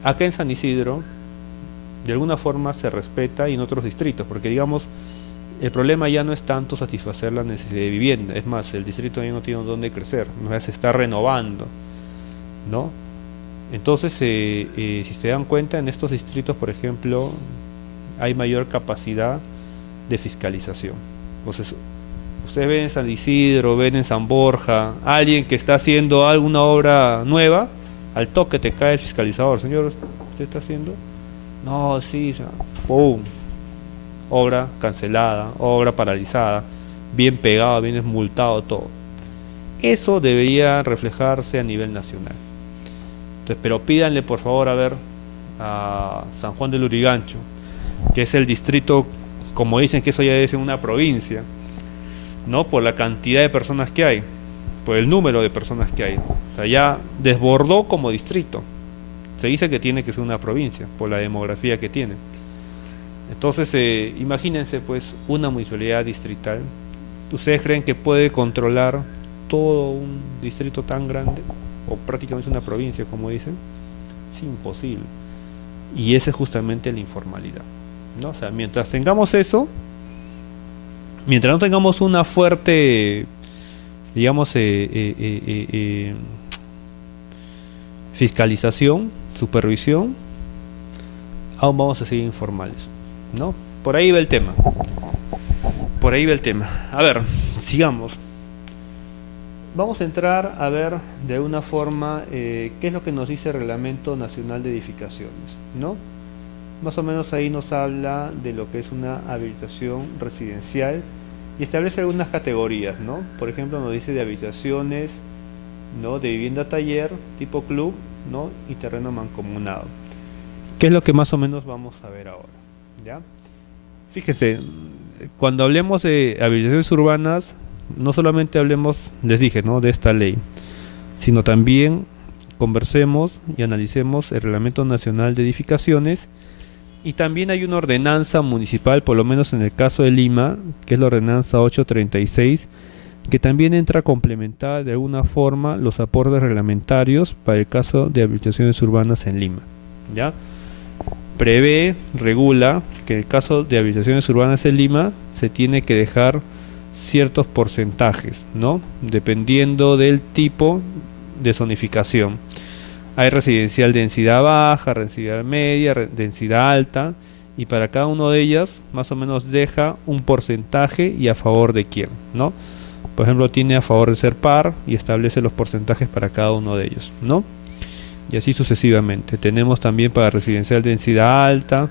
acá en San Isidro, de alguna forma se respeta y en otros distritos, porque digamos, el problema ya no es tanto satisfacer la necesidad de vivienda, es más, el distrito ya no tiene dónde crecer, no se está renovando, ¿no? Entonces, si se dan cuenta, en estos distritos, por ejemplo, hay mayor capacidad de fiscalización. Entonces, ustedes ven en San Isidro, ven en San Borja, alguien que está haciendo alguna obra nueva, al toque te cae el fiscalizador. Señor, ¿usted está haciendo? No, sí, ya. ¡Pum! Obra cancelada, obra paralizada, bien pegado, bien multado, todo. Eso debería reflejarse a nivel nacional. Entonces, pero pídanle por favor a ver a San Juan del Lurigancho, que es el distrito, como dicen que eso ya es una provincia, ¿no? Por la cantidad de personas que hay, por el número de personas que hay. O sea, ya desbordó como distrito. Se dice que tiene que ser una provincia, por la demografía que tiene. Entonces, imagínense pues una municipalidad distrital. ¿Ustedes creen que puede controlar todo un distrito tan grande? O prácticamente una provincia, como dicen. Es imposible. Y esa es justamente la informalidad, ¿no? O sea, mientras tengamos eso, mientras no tengamos una fuerte, digamos, fiscalización, supervisión, aún vamos a seguir informales, ¿no? Por ahí va el tema. Por ahí va el tema. A ver, sigamos. Vamos a entrar a ver de una forma qué es lo que nos dice el Reglamento Nacional de Edificaciones, ¿no? Más o menos ahí nos habla de lo que es una habilitación residencial y establece algunas categorías, ¿no? Por ejemplo, nos dice de habitaciones, ¿no? De vivienda taller, tipo club, ¿no? Y terreno mancomunado. ¿Qué es lo que más o menos vamos a ver ahora? ¿Ya? Fíjese, cuando hablemos de habilitaciones urbanas, no solamente hablemos, les dije, ¿no? De esta ley, sino también conversemos y analicemos el Reglamento Nacional de Edificaciones y también hay una ordenanza municipal, por lo menos en el caso de Lima, que es la ordenanza 836, que también entra a complementar de alguna forma los aportes reglamentarios para el caso de habilitaciones urbanas en Lima, ¿ya? Prevé, regula que en el caso de habilitaciones urbanas en Lima se tiene que dejar ciertos porcentajes, ¿no? Dependiendo del tipo de zonificación. Hay residencial densidad baja, residencial media, densidad alta, y para cada uno de ellas más o menos deja un porcentaje y a favor de quién, ¿no? Por ejemplo, tiene a favor de ser par y establece los porcentajes para cada uno de ellos, ¿no? Y así sucesivamente. Tenemos también para residencial densidad alta,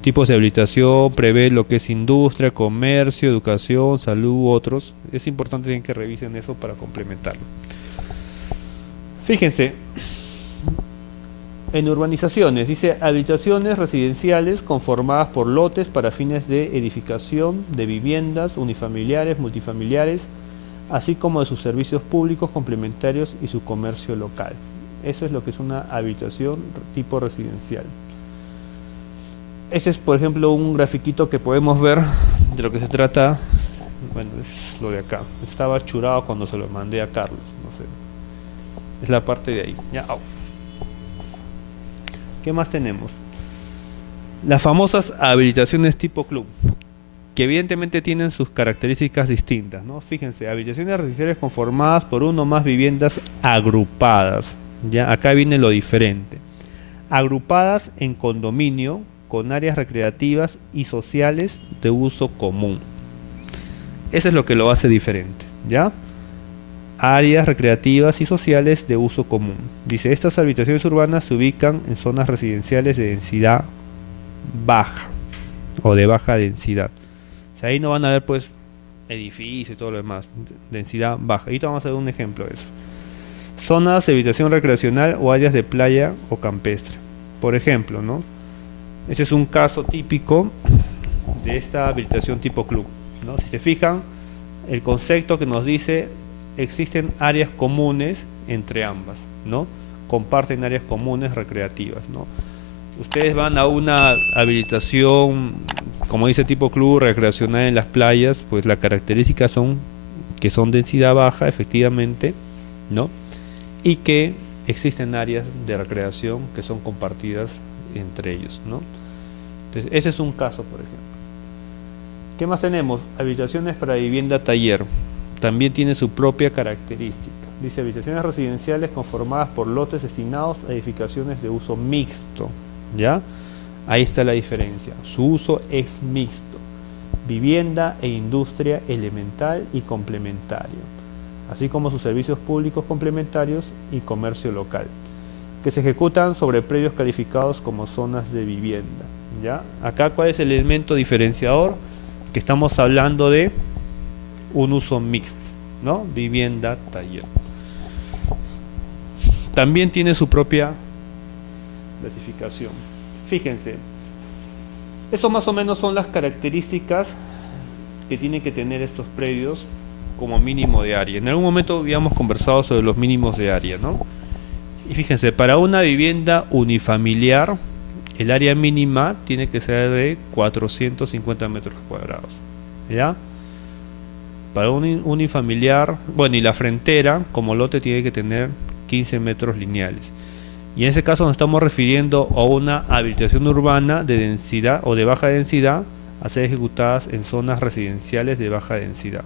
tipos de habilitación, prevé lo que es industria, comercio, educación, salud, otros. Es importante también que revisen eso para complementarlo. Fíjense, en urbanizaciones dice habitaciones residenciales conformadas por lotes para fines de edificación de viviendas unifamiliares, multifamiliares, así como de sus servicios públicos complementarios y su comercio local. Eso es lo que es una habitación tipo residencial. Ese es, por ejemplo, un grafiquito que podemos ver de lo que se trata. Bueno, es lo de acá. Estaba churado cuando se lo mandé a Carlos, no sé. Es la parte de ahí. Ya. Oh. ¿Qué más tenemos? Las famosas habilitaciones tipo club, que evidentemente tienen sus características distintas, ¿no? Fíjense, habitaciones residenciales conformadas por uno o más viviendas agrupadas. Ya, acá viene lo diferente. Agrupadas en condominio con áreas recreativas y sociales de uso común. Eso es lo que lo hace diferente, ¿ya? Áreas recreativas y sociales de uso común. Dice, estas habitaciones urbanas se ubican en zonas residenciales de densidad baja o de baja densidad. O sea, ahí no van a ver pues edificios y todo lo demás, densidad baja. Ahorita vamos a ver un ejemplo de eso. Zonas de habitación recreacional o áreas de playa o campestre. Por ejemplo, ¿no? Este es un caso típico de esta habilitación tipo club, ¿no? Si se fijan, el concepto que nos dice existen áreas comunes entre ambas, ¿no? Comparten áreas comunes recreativas, ¿no? Ustedes van a una habilitación, como dice tipo club recreacional en las playas, pues las características son que son densidad baja, efectivamente, ¿no? Y que existen áreas de recreación que son compartidas entre ellos, ¿no? Entonces, ese es un caso, por ejemplo. ¿Qué más tenemos? Habitaciones para vivienda taller. También tiene su propia característica. Dice habitaciones residenciales conformadas por lotes destinados a edificaciones de uso mixto. ¿Ya? Ahí está la diferencia. Su uso es mixto. Vivienda e industria elemental y complementario, así como sus servicios públicos complementarios y comercio local, que se ejecutan sobre predios calificados como zonas de vivienda. ¿Ya? Acá, ¿cuál es el elemento diferenciador? Que estamos hablando de un uso mixto, ¿no? Vivienda, taller. También tiene su propia clasificación. Fíjense, eso más o menos son las características que tienen que tener estos predios como mínimo de área. En algún momento habíamos conversado sobre los mínimos de área, ¿no? Y fíjense, para una vivienda unifamiliar, el área mínima tiene que ser de 450 metros cuadrados. ¿Ya? Para un unifamiliar, bueno, y la frontera como lote tiene que tener 15 metros lineales. Y en ese caso nos estamos refiriendo a una habilitación urbana de densidad o de baja densidad a ser ejecutadas en zonas residenciales de baja densidad.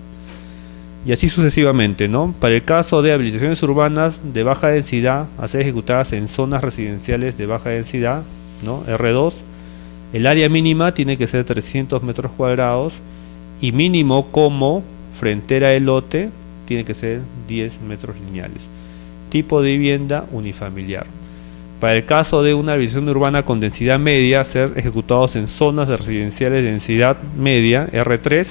Y así sucesivamente, ¿no? Para el caso de habilitaciones urbanas de baja densidad a ser ejecutadas en zonas residenciales de baja densidad, ¿no? R2, el área mínima tiene que ser 300 metros cuadrados y mínimo como frontera del lote tiene que ser 10 metros lineales. Tipo de vivienda unifamiliar. Para el caso de una habilitación urbana con densidad media, ser ejecutados en zonas residenciales de densidad media, R3,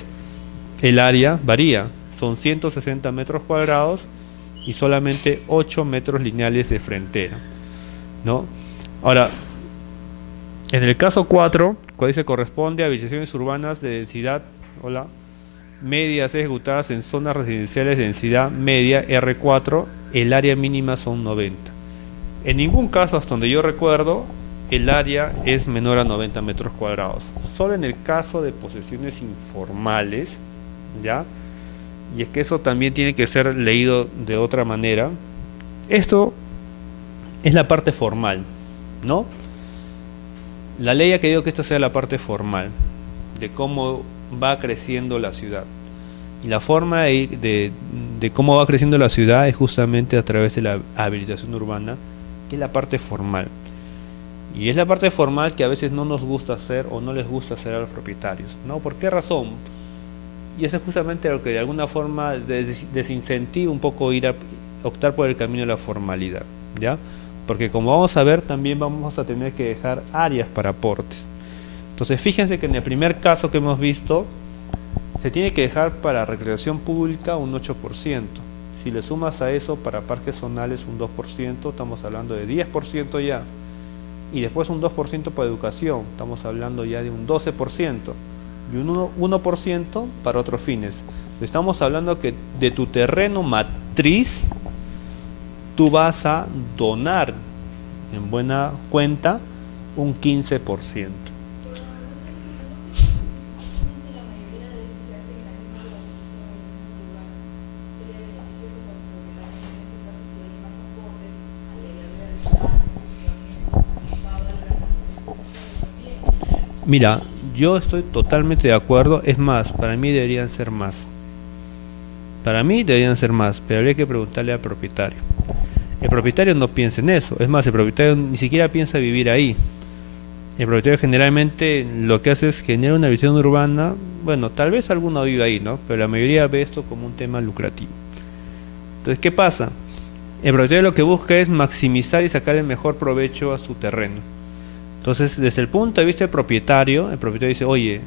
el área varía. Son 160 metros cuadrados y solamente 8 metros lineales de frontera, ¿no? Ahora, en el caso 4, cuando se corresponde a habilitaciones urbanas de densidad media, ser ejecutadas en zonas residenciales de densidad media, R4, el área mínima son 90. En ningún caso, hasta donde yo recuerdo, el área es menor a 90 metros cuadrados. Solo en el caso de posesiones informales, ¿ya? Y es que eso también tiene que ser leído de otra manera. Esto es la parte formal, ¿no? La ley ha querido que esta sea la parte formal, de cómo va creciendo la ciudad. Y la forma de cómo va creciendo la ciudad es justamente a través de la habilitación urbana, que es la parte formal. Y es la parte formal que a veces no nos gusta hacer o no les gusta hacer a los propietarios, ¿no? ¿Por qué razón? Y eso es justamente lo que de alguna forma desincentiva un poco optar por el camino de la formalidad, ¿ya? Porque como vamos a ver, también vamos a tener que dejar áreas para aportes. Entonces fíjense que en el primer caso que hemos visto, se tiene que dejar para recreación pública un 8%. Si le sumas a eso para parques zonales un 2%, estamos hablando de 10% ya. Y después un 2% para educación, estamos hablando ya de un 12%. Y un 1% para otros fines. Estamos hablando que de tu terreno matriz, tú vas a donar en buena cuenta un 15%. Mira, yo estoy totalmente de acuerdo, es más, para mí deberían ser más. Para mí deberían ser más, pero habría que preguntarle al propietario. El propietario no piensa en eso, es más, el propietario ni siquiera piensa vivir ahí. El propietario generalmente lo que hace es generar una visión urbana, bueno, tal vez alguno vive ahí, ¿no? Pero la mayoría ve esto como un tema lucrativo. Entonces, ¿qué pasa? El propietario lo que busca es maximizar y sacar el mejor provecho a su terreno. Entonces, desde el punto de vista del propietario, el propietario dice, oye,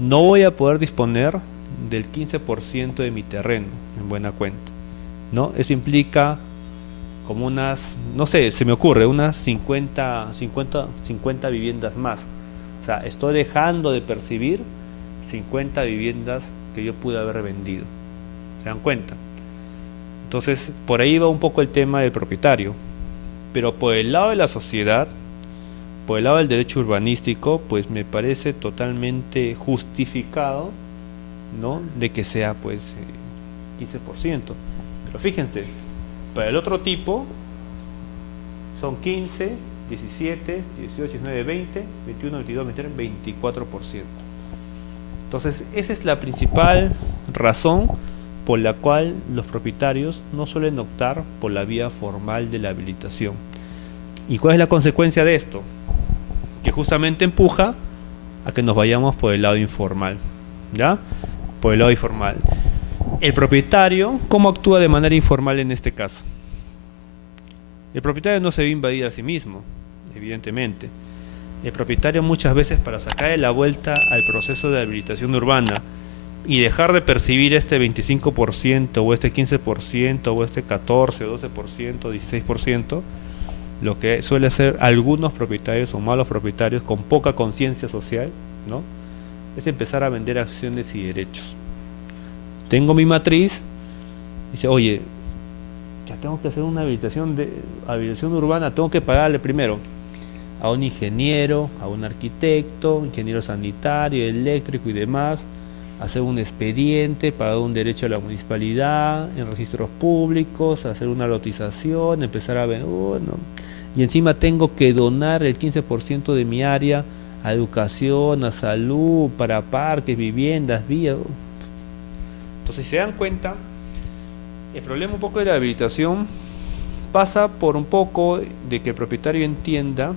no voy a poder disponer del 15% de mi terreno en buena cuenta, ¿no? Eso implica como unas, no sé, se me ocurre, unas 50 viviendas más. O sea, estoy dejando de percibir 50 viviendas que yo pude haber vendido. ¿Se dan cuenta? Entonces, por ahí va un poco el tema del propietario. Pero por el lado de la sociedad, por el lado del derecho urbanístico, pues me parece totalmente justificado, ¿no? De que sea pues 15%. Pero fíjense, para el otro tipo son 15, 17, 18, 19, 20, 21, 22, 23, 24%. Entonces, esa es la principal razón por la cual los propietarios no suelen optar por la vía formal de la habilitación. ¿Y cuál es la consecuencia de esto? Que justamente empuja a que nos vayamos por el lado informal, ¿ya? Por el lado informal. El propietario, ¿cómo actúa de manera informal en este caso? El propietario no se ve invadir a sí mismo, evidentemente. El propietario muchas veces, para sacarle la vuelta al proceso de habilitación urbana y dejar de percibir este 25% o este 15% o este 14 o 12%, 16%, lo que suele hacer algunos propietarios o malos propietarios con poca conciencia social, ¿no? Es empezar a vender acciones y derechos. Tengo mi matriz, dice, oye, ya tengo que hacer una habilitación urbana, tengo que pagarle primero a un ingeniero, a un arquitecto, ingeniero sanitario, eléctrico y demás, hacer un expediente, pagar un derecho a la municipalidad, en registros públicos, hacer una lotización, empezar a ver, no. Y encima tengo que donar el 15% de mi área a educación, a salud, para parques, viviendas, vías. Entonces, si se dan cuenta, el problema un poco de la habilitación pasa por un poco de que el propietario entienda,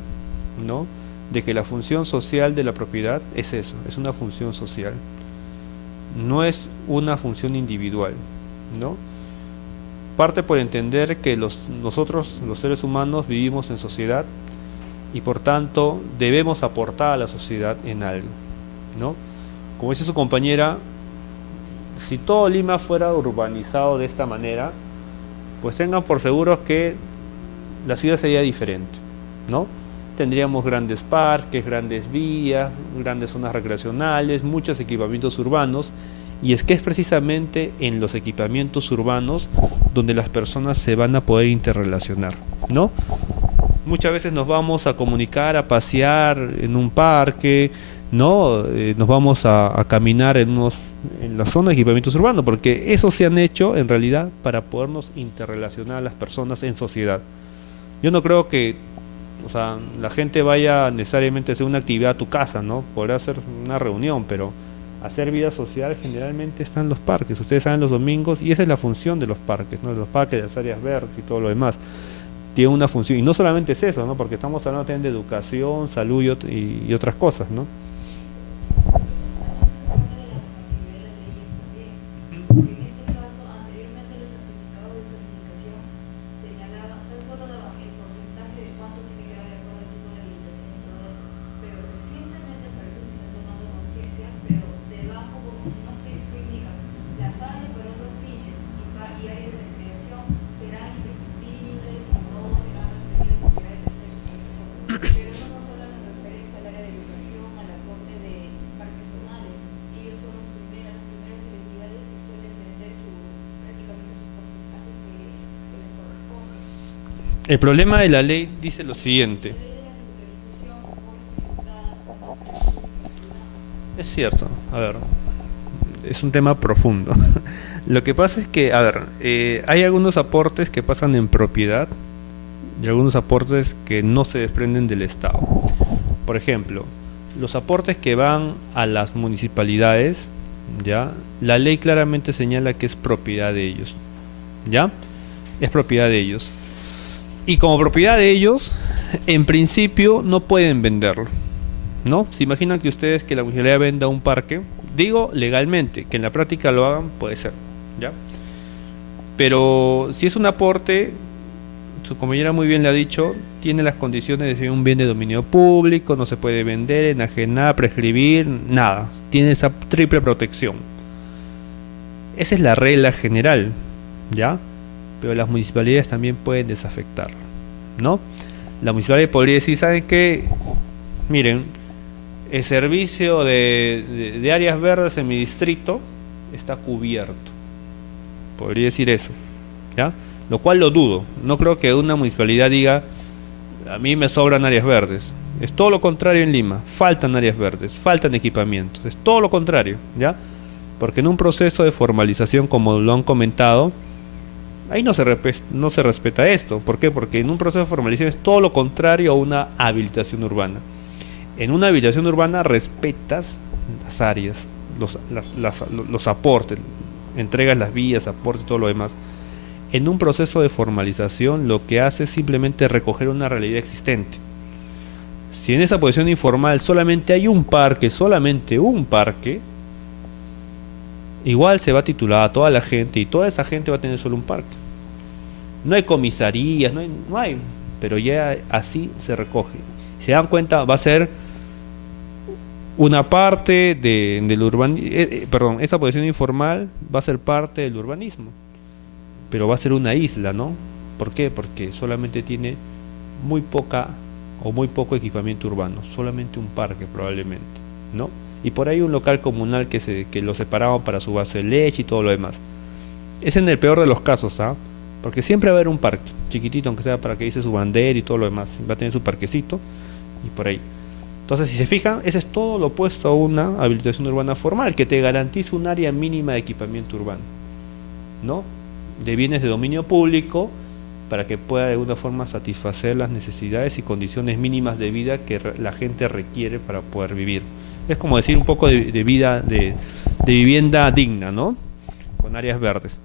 ¿no?, de que la función social de la propiedad es eso, es una función social, no es una función individual, ¿no? Parte por entender que nosotros, los seres humanos, vivimos en sociedad y por tanto debemos aportar a la sociedad en algo, ¿no? Como dice su compañera, si todo Lima fuera urbanizado de esta manera, pues tengan por seguros que la ciudad sería diferente, ¿no? Tendríamos grandes parques, grandes vías, grandes zonas recreacionales, muchos equipamientos urbanos, y es que es precisamente en los equipamientos urbanos donde las personas se van a poder interrelacionar, ¿no? Muchas veces nos vamos a comunicar, a pasear en un parque, ¿no? Nos vamos a caminar en la zona de equipamientos urbanos, porque eso se han hecho en realidad para podernos interrelacionar a las personas en sociedad. Yo no creo que, o sea, la gente vaya necesariamente a hacer una actividad a tu casa, ¿no? Podrá hacer una reunión, pero hacer vida social generalmente está en los parques. Ustedes saben, los domingos, y esa es la función de los parques, ¿no? De los parques, de las áreas verdes y todo lo demás. Tiene una función, y no solamente es eso, ¿no? Porque estamos hablando también de educación, salud y otras cosas, ¿no? El problema de la ley dice lo siguiente. Es cierto, a ver, es un tema profundo. Lo que pasa es que, a ver, hay algunos aportes que pasan en propiedad y algunos aportes que no se desprenden del Estado. Por ejemplo, los aportes que van a las municipalidades, ¿ya? La ley claramente señala que es propiedad de ellos, ¿ya? Es propiedad de ellos. Y como propiedad de ellos, en principio no pueden venderlo, ¿no? Se imaginan que ustedes que la municipalidad venda un parque, digo legalmente, que en la práctica lo hagan, puede ser, ¿ya? Pero si es un aporte, su compañera muy bien le ha dicho, tiene las condiciones de ser un bien de dominio público, no se puede vender, enajenar, prescribir, nada, tiene esa triple protección. Esa es la regla general, ¿ya? Pero las municipalidades también pueden desafectarlo, ¿no? La municipalidad podría decir, ¿saben qué? Miren, el servicio de áreas verdes en mi distrito está cubierto. Podría decir eso, ¿ya? Lo cual lo dudo. No creo que una municipalidad diga, a mí me sobran áreas verdes. Es todo lo contrario en Lima. Faltan áreas verdes, faltan equipamientos. Es todo lo contrario, ¿ya? Porque en un proceso de formalización, como lo han comentado, ahí no se respeta esto. ¿Por qué? Porque en un proceso de formalización es todo lo contrario a una habilitación urbana. En una habilitación urbana respetas las áreas, los aportes, entregas las vías, aportes y todo lo demás, en un proceso de formalización lo que hace es simplemente recoger una realidad existente. Si en esa posición informal solamente hay solamente un parque, igual se va a titular a toda la gente y toda esa gente va a tener solo un parque. No hay comisarías, no hay, pero ya así se recoge. Si se dan cuenta, va a ser una parte del urbanismo, perdón, esa posición informal va a ser parte del urbanismo, pero va a ser una isla, ¿no? ¿Por qué? Porque solamente tiene muy poca o muy poco equipamiento urbano, solamente un parque probablemente, ¿no? Y por ahí un local comunal que lo separaban para su vaso de leche y todo lo demás. Es en el peor de los casos, ¿ah? Porque siempre va a haber un parque, chiquitito, aunque sea para que dice su bandera y todo lo demás. Va a tener su parquecito y por ahí. Entonces, si se fijan, ese es todo lo opuesto a una habilitación urbana formal, que te garantiza un área mínima de equipamiento urbano, ¿no? De bienes de dominio público, para que pueda de alguna forma satisfacer las necesidades y condiciones mínimas de vida que la gente requiere para poder vivir. Es como decir un poco de vida, de vivienda digna, ¿no? Con áreas verdes.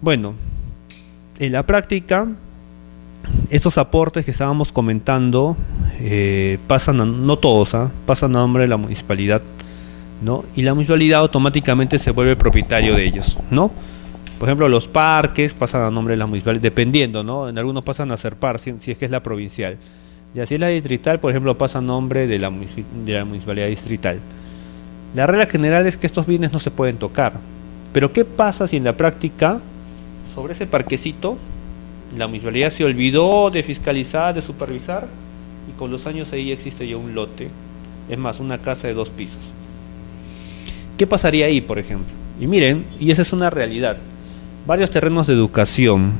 Bueno, en la práctica, estos aportes que estábamos comentando pasan no todos, pasan a nombre de la municipalidad, ¿no? Y la municipalidad automáticamente se vuelve propietario de ellos, ¿no? Por ejemplo, los parques pasan a nombre de la municipalidad, dependiendo, ¿no? En algunos pasan a Serpar, si es que es la provincial. Y así es la distrital, por ejemplo, pasa a nombre de la municipalidad distrital. La regla general es que estos bienes no se pueden tocar. Pero ¿qué pasa si en la práctica, sobre ese parquecito, la municipalidad se olvidó de fiscalizar, de supervisar, y con los años ahí existe ya un lote, es más, una casa de 2 pisos? ¿Qué pasaría ahí, por ejemplo? Y miren, y esa es una realidad. Varios terrenos de educación,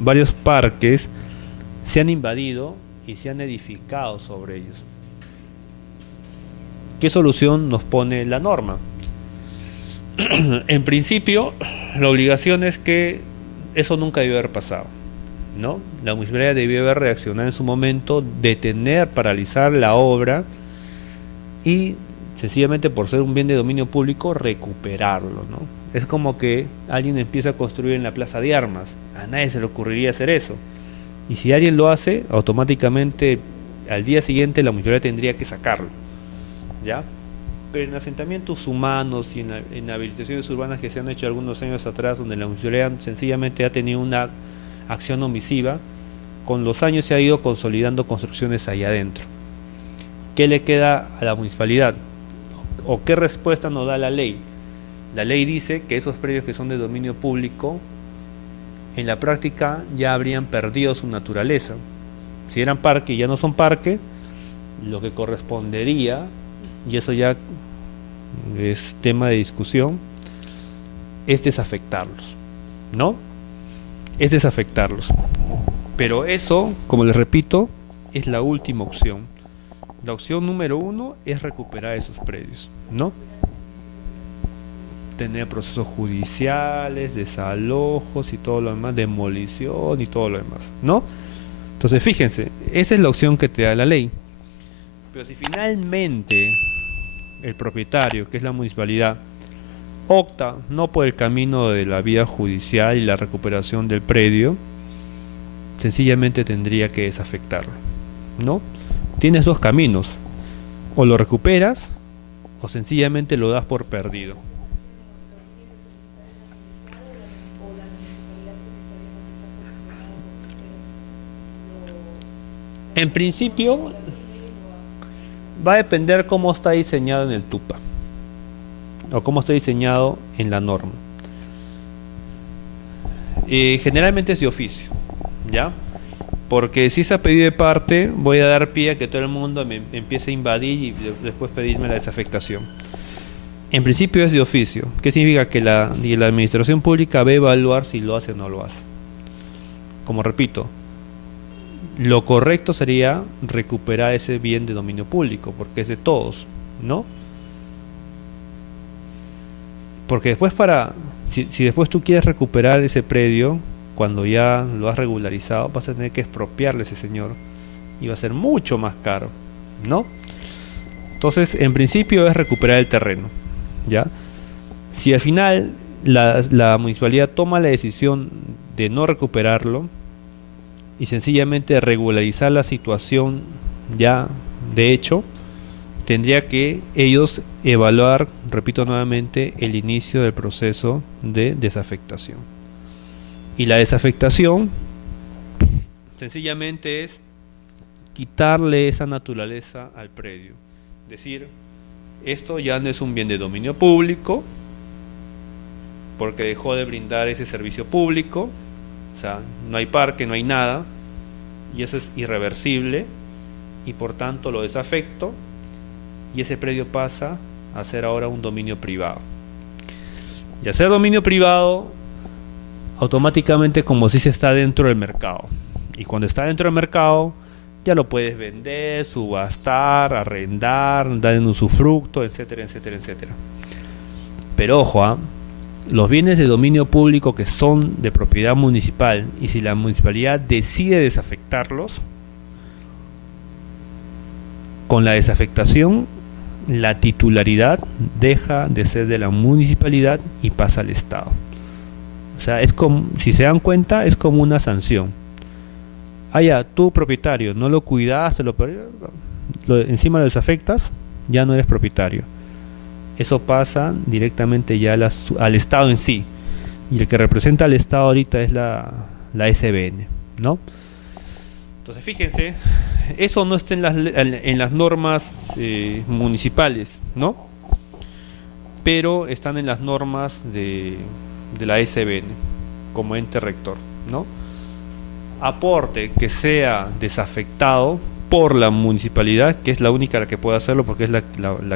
varios parques se han invadido y se han edificado sobre ellos. ¿Qué solución nos pone la norma? En principio, la obligación es que eso nunca debió haber pasado, ¿no? La municipalidad debió haber reaccionado en su momento, detener, paralizar la obra y sencillamente por ser un bien de dominio público recuperarlo, ¿no? Es como que alguien empieza a construir en la plaza de armas, a nadie se le ocurriría hacer eso, y si alguien lo hace, automáticamente al día siguiente la municipalidad tendría que sacarlo, ¿ya? Pero en asentamientos humanos y en habilitaciones urbanas que se han hecho algunos años atrás, donde la municipalidad sencillamente ha tenido una acción omisiva, con los años se ha ido consolidando construcciones ahí adentro. ¿Qué le queda a la municipalidad? ¿O qué respuesta nos da la ley? La ley dice que esos predios que son de dominio público, en la práctica ya habrían perdido su naturaleza. Si eran parque y ya no son parque, lo que correspondería, y eso ya es tema de discusión, es desafectarlos, ¿no? Es desafectarlos. Pero eso, como les repito, es la última opción. La opción número 1 es recuperar esos predios, ¿no? Tener procesos judiciales, desalojos y todo lo demás, demolición y todo lo demás, ¿no? Entonces fíjense, esa es la opción que te da la ley. Pero si finalmente el propietario, que es la municipalidad, opta no por el camino de la vía judicial y la recuperación del predio, sencillamente tendría que desafectarlo, ¿no? Tienes 2 caminos, o lo recuperas o sencillamente lo das por perdido. En principio va a depender cómo está diseñado en el TUPA o cómo está diseñado en la norma. Generalmente es de oficio, ¿ya? Porque si es a pedido de parte, voy a dar pie a que todo el mundo me empiece a invadir y después pedirme la desafectación. En principio es de oficio. ¿Qué significa? Que la administración pública va a evaluar si lo hace o no lo hace. Como repito, lo correcto sería recuperar ese bien de dominio público, porque es de todos, ¿no? Porque después si después tú quieres recuperar ese predio, cuando ya lo has regularizado, vas a tener que expropiarle a ese señor y va a ser mucho más caro, ¿no? Entonces, en principio es recuperar el terreno, ¿ya? Si al final la municipalidad toma la decisión de no recuperarlo y sencillamente regularizar la situación ya de hecho, tendría que ellos evaluar, repito nuevamente, el inicio del proceso de desafectación. Y la desafectación sencillamente es quitarle esa naturaleza al predio. Es decir, esto ya no es un bien de dominio público, porque dejó de brindar ese servicio público, o sea, no hay parque, no hay nada, y eso es irreversible, y por tanto lo desafecto, y ese predio pasa a ser ahora un dominio privado. Y al ser dominio privado, automáticamente como si se está dentro del mercado. Y cuando está dentro del mercado, ya lo puedes vender, subastar, arrendar, dar en usufructo, etcétera, etcétera, etcétera. Pero ojo, los bienes de dominio público que son de propiedad municipal, y si la municipalidad decide desafectarlos, con la desafectación, la titularidad deja de ser de la municipalidad y pasa al Estado. O sea, es como, si se dan cuenta, es como una sanción. Ya, tú propietario, no lo cuidaste, encima lo desafectas, ya no eres propietario. Eso pasa directamente ya al Estado en sí. Y el que representa al Estado ahorita es la SBN, ¿no? Entonces fíjense, eso no está en las normas municipales, ¿no? Pero están en las normas de la SBN como ente rector, ¿no? Aporte que sea desafectado por la municipalidad, que es la única la que puede hacerlo porque es la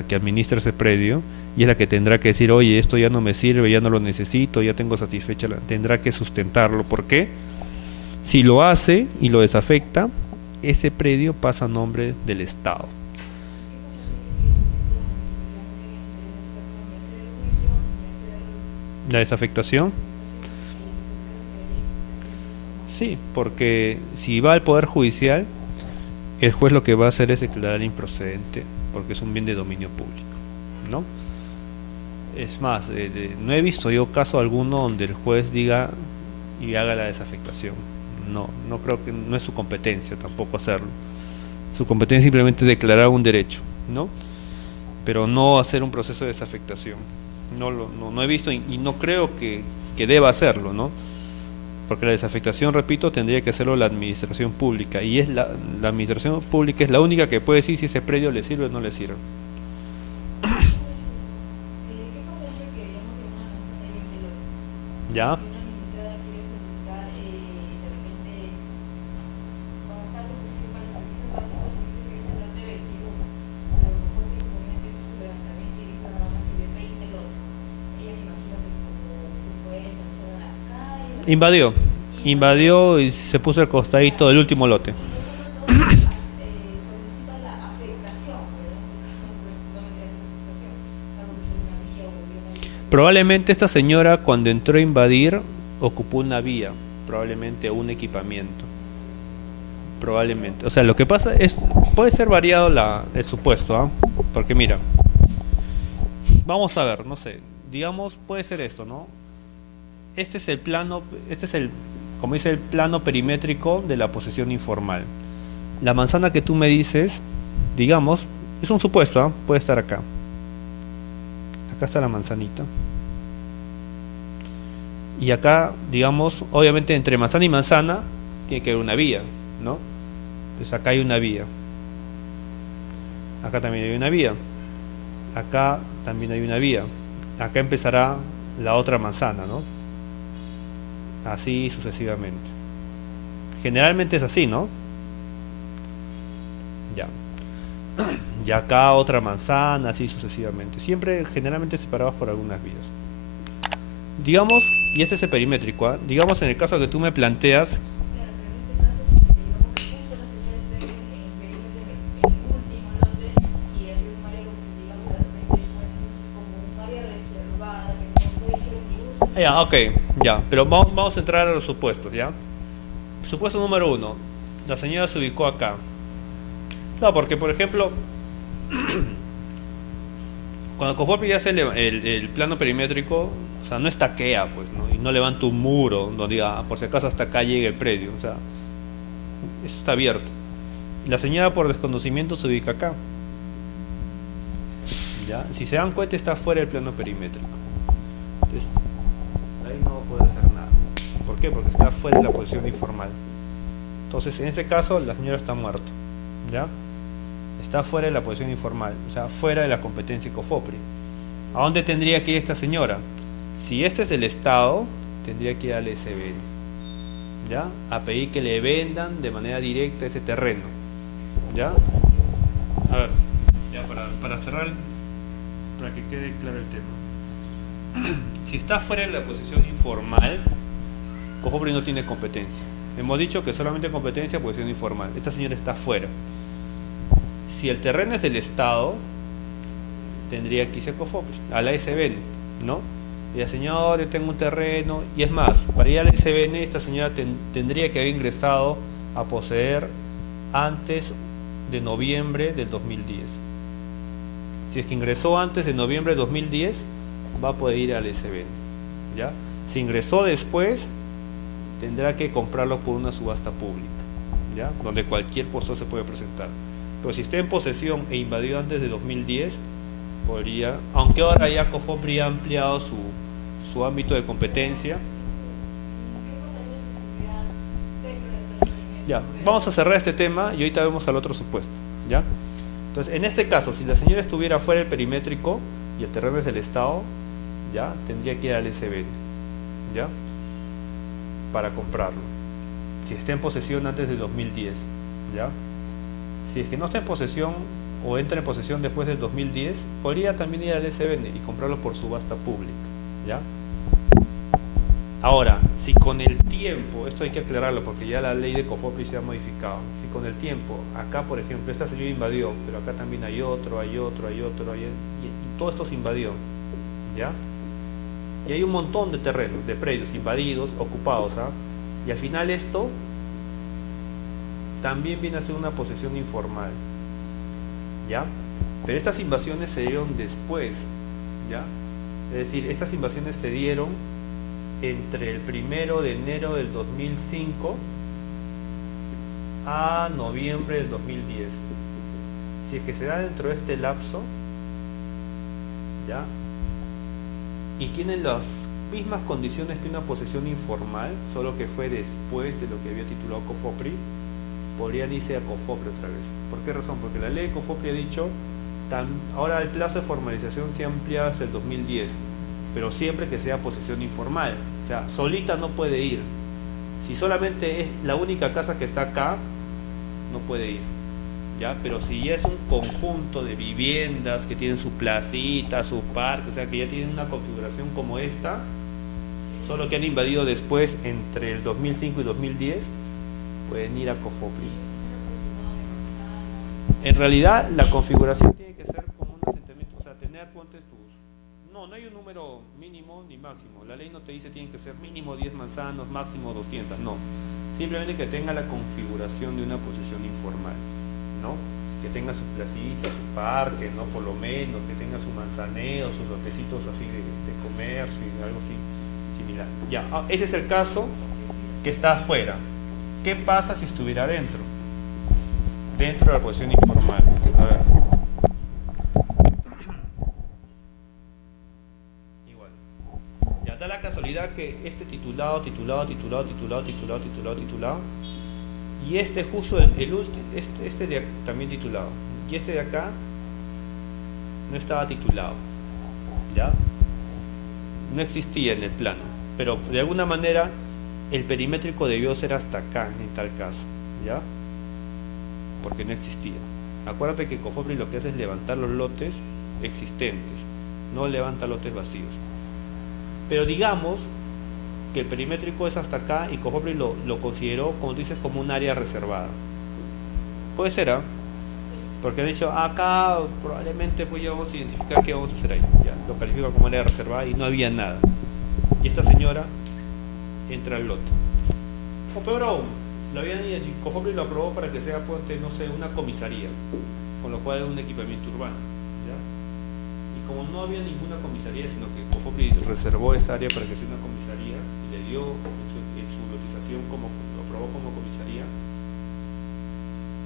que administra ese predio y es la que tendrá que decir, oye, esto ya no me sirve, ya no lo necesito, ya tengo satisfecha, tendrá que sustentarlo. ¿Por qué? Si lo hace y lo desafecta, ese predio pasa a nombre del Estado. ¿La desafectación? Sí, porque si va al Poder Judicial, el juez lo que va a hacer es declarar improcedente, porque es un bien de dominio público, ¿no? Es más, no he visto yo caso alguno donde el juez diga y haga la desafectación. No creo que no es su competencia tampoco hacerlo. Su competencia es simplemente declarar un derecho, ¿no? Pero no hacer un proceso de desafectación. No he visto y no creo que deba hacerlo, ¿no? Porque la desafectación, repito, tendría que hacerlo la administración pública y es la administración pública es la única que puede decir si ese predio le sirve o no le sirve. ¿Ya? Invadió y se puso al costadito del último lote. Probablemente esta señora cuando entró a invadir ocupó una vía, probablemente un equipamiento. Probablemente. O sea, lo que pasa es, puede ser variado el supuesto, ¿ah? Porque mira, vamos a ver, no sé, digamos, puede ser esto, ¿no? Este es el plano, como dice, el plano perimétrico de la posesión informal. La manzana que tú me dices, digamos, es un supuesto, ¿eh? Puede estar acá. Acá está la manzanita. Y acá, digamos, obviamente entre manzana y manzana tiene que haber una vía, ¿no? Entonces acá hay una vía. Acá también hay una vía. Acá también hay una vía. Acá empezará la otra manzana, ¿no? Así sucesivamente. Generalmente es así, ¿no? Ya. Y acá otra manzana, así sucesivamente. Siempre generalmente separados por algunas vías. Digamos, y este es el perimétrico, ¿eh? Digamos en el caso que tú me planteas. Ya, ok, ya, pero vamos a entrar a los supuestos, ¿ya? Supuesto número 1, la señora se ubicó acá. No, porque por ejemplo, Cuando Cofopri hace el plano perimétrico, o sea, no estaquea, pues, ¿no? Y no levanta un muro donde diga, "Ah, por si acaso hasta acá llegue el predio". O sea, eso está abierto. La señora por desconocimiento se ubica acá. ¿Ya? Si se dan cuenta, está fuera del plano perimétrico. Entonces, ahí no puede hacer nada. ¿Por qué? Porque está fuera de la posición informal. Entonces, en ese caso, la señora está muerta. ¿Ya? Está fuera de la posición informal, o sea, fuera de la competencia COFOPRI. ¿A dónde tendría que ir esta señora? Si este es del Estado, tendría que ir al SBN, ¿ya? A pedir que le vendan de manera directa ese terreno, ¿ya? A ver, ya para cerrar, para que quede claro el tema. Si está fuera de la posición informal, COFOPRI no tiene competencia. Hemos dicho que solamente competencia posición informal. Esta señora está fuera. Si el terreno es del Estado, tendría que irse a COFOPRI, a la SBN, ¿no? Y el señor, yo tengo un terreno, y es más, para ir a la SBN, esta señora tendría que haber ingresado a poseer antes de noviembre del 2010. Si es que ingresó antes de noviembre de 2010, va a poder ir al SBN, ¿ya? Si ingresó después, tendrá que comprarlo por una subasta pública, ¿ya? Donde cualquier postor se puede presentar. Pero si está en posesión e invadió antes de 2010, podría, aunque ahora ya COFOPRI ha ampliado su ámbito de competencia. Ya, vamos a cerrar este tema y ahorita vemos al otro supuesto, ¿ya? Entonces, en este caso, si la señora estuviera fuera del perimétrico y el terreno es del Estado, ¿ya? Tendría que ir al SBN, ¿ya? Para comprarlo. Si está en posesión antes de 2010, ¿ya? Si es que no está en posesión o entra en posesión después del 2010, podría también ir al SBN y comprarlo por subasta pública, ¿ya? Ahora, si con el tiempo, esto hay que aclararlo porque ya la ley de COFOPRI se ha modificado, si con el tiempo, acá por ejemplo, esta señora invadió, pero acá también hay otro, y todo esto se invadió, ¿ya? Y hay un montón de terrenos, de predios invadidos, ocupados, ¿ah? Y al final esto también viene a ser una posesión informal, ¿ya? Pero estas invasiones se dieron después, ¿ya? Es decir, estas invasiones se dieron entre el 1 de enero del 2005 a noviembre del 2010. Si es que se da dentro de este lapso, ¿ya? Y tienen las mismas condiciones que una posesión informal, solo que fue después de lo que había titulado COFOPRI, podrían irse a COFOPRI otra vez. ¿Por qué razón? Porque la ley de COFOPRI ha dicho, ahora el plazo de formalización se ha ampliado hasta el 2010, pero siempre que sea posesión informal. O sea, solita no puede ir. Si solamente es la única casa que está acá, no puede ir, ¿ya? Pero si ya es un conjunto de viviendas que tienen su placita, su parque, o sea, que ya tienen una configuración como esta, solo que han invadido después entre el 2005 y 2010, pueden ir a COFOPRI. En realidad, la configuración tiene que ser como un asentamiento, o sea, tener, ponte tus... No hay un número mínimo ni máximo. La ley no te dice tienen que ser mínimo 10 manzanas, máximo 200, no. Simplemente que tenga la configuración de una posesión informal, ¿no? Que tenga su placita, su parque, ¿no? Por lo menos, que tenga su manzaneo, sus lotecitos así de comercio y algo así similar. Ya, ese es el caso que está afuera. ¿Qué pasa si estuviera dentro? Dentro de la posesión informal. A ver. Igual. Ya da la casualidad que este titulado, y este justo el último, este de, también titulado, y este de acá no estaba titulado, ¿ya? No existía en el plano, pero de alguna manera el perimétrico debió ser hasta acá en tal caso, ¿ya? Porque no existía. Acuérdate que COFOPRI lo que hace es levantar los lotes existentes, no levanta lotes vacíos. Pero digamos que el perimétrico es hasta acá y COFOPRI lo consideró, como tú dices, como un área reservada. Puede ser, ¿ah? Porque han dicho, acá probablemente pues ya vamos a identificar qué vamos a hacer ahí. Ya, lo califica como área reservada y no había nada. Y esta señora entra al lote. O peor aún, COFOPRI lo aprobó para que sea, ponte, no sé, una comisaría, con lo cual es un equipamiento urbano, ¿ya? Y Y como no había ninguna comisaría, sino que Cofopri reservó esa área para que sea una comisaría y le dio en su lotización como lo aprobó como comisaría,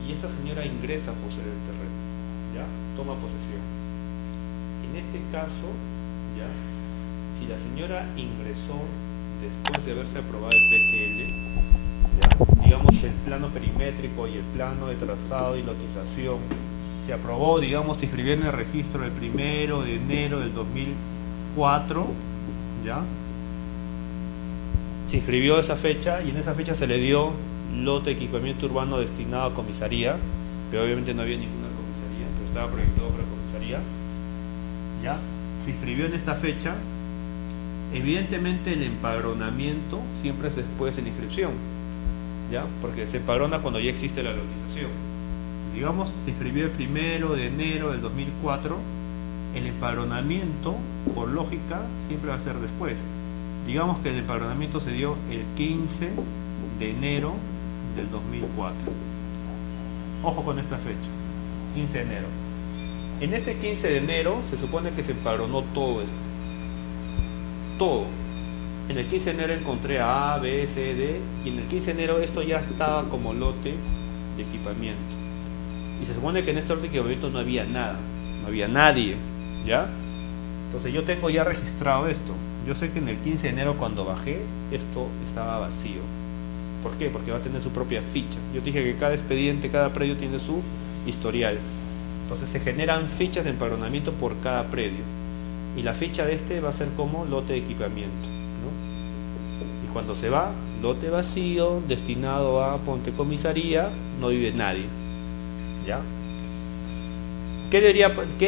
y esta señora ingresa a poseer el terreno, ¿ya? Toma posesión. En este caso, ¿ya? Si la señora ingresó después de haberse aprobado el PTL, ¿ya? Digamos el plano perimétrico y el plano de trazado y lotización, se aprobó, digamos, se inscribió en el registro el 1 de enero del 2004, ¿ya? Se inscribió esa fecha y en esa fecha se le dio lote de equipamiento urbano destinado a comisaría, pero obviamente no había ninguna comisaría, pero estaba proyectado para comisaría, ¿ya? Se inscribió en esta fecha. Evidentemente el empadronamiento siempre es después de la inscripción, ¿ya? Porque se empadrona cuando ya existe la lotización. Digamos, se inscribió el 1 de enero del 2004, el empadronamiento, por lógica, siempre va a ser después. Digamos que el empadronamiento se dio el 15 de enero del 2004. Ojo con esta fecha, 15 de enero. En este 15 de enero se supone que se empadronó todo esto. Todo. En el 15 de enero encontré A, B, C, D, y en el 15 de enero esto ya estaba como lote de equipamiento. Y se supone que en este lote de equipamiento no había nada, no había nadie, ¿ya? Entonces yo tengo ya registrado esto. Yo sé que en el 15 de enero cuando bajé, esto estaba vacío. ¿Por qué? Porque va a tener su propia ficha. Yo te dije que cada expediente, cada predio tiene su historial. Entonces se generan fichas de empadronamiento por cada predio. Y la ficha de este va a ser como lote de equipamiento, ¿no? Y cuando se va, lote vacío, destinado a ponte comisaría, no vive nadie, ¿ya? ¿Qué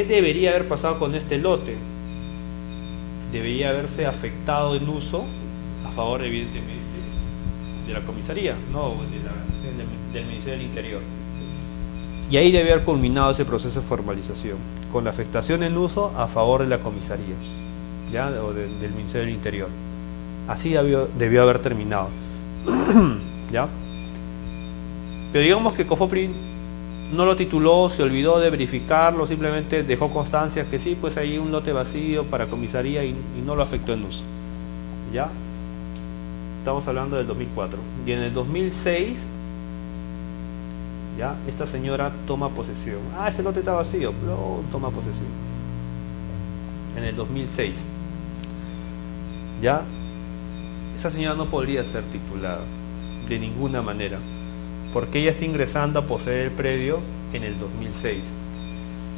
debería haber pasado con este lote? Debería haberse afectado en uso a favor, evidentemente, de la comisaría, no del Ministerio del Interior. Y ahí debe haber culminado ese proceso de formalización, con la afectación en uso a favor de la comisaría, ¿ya? O del Ministerio del Interior. Así debió haber terminado, ¿ya? Pero digamos que Cofopri no lo tituló, se olvidó de verificarlo, simplemente dejó constancia que sí, pues hay un lote vacío para comisaría y no lo afectó en uso, ¿ya? Estamos hablando del 2004. Y en el 2006, ¿ya? Esta señora toma posesión. Ah, ese lote está vacío, pero toma posesión. En el 2006, ¿ya? Esa señora no podría ser titulada de ninguna manera, porque ella está ingresando a poseer el predio en el 2006,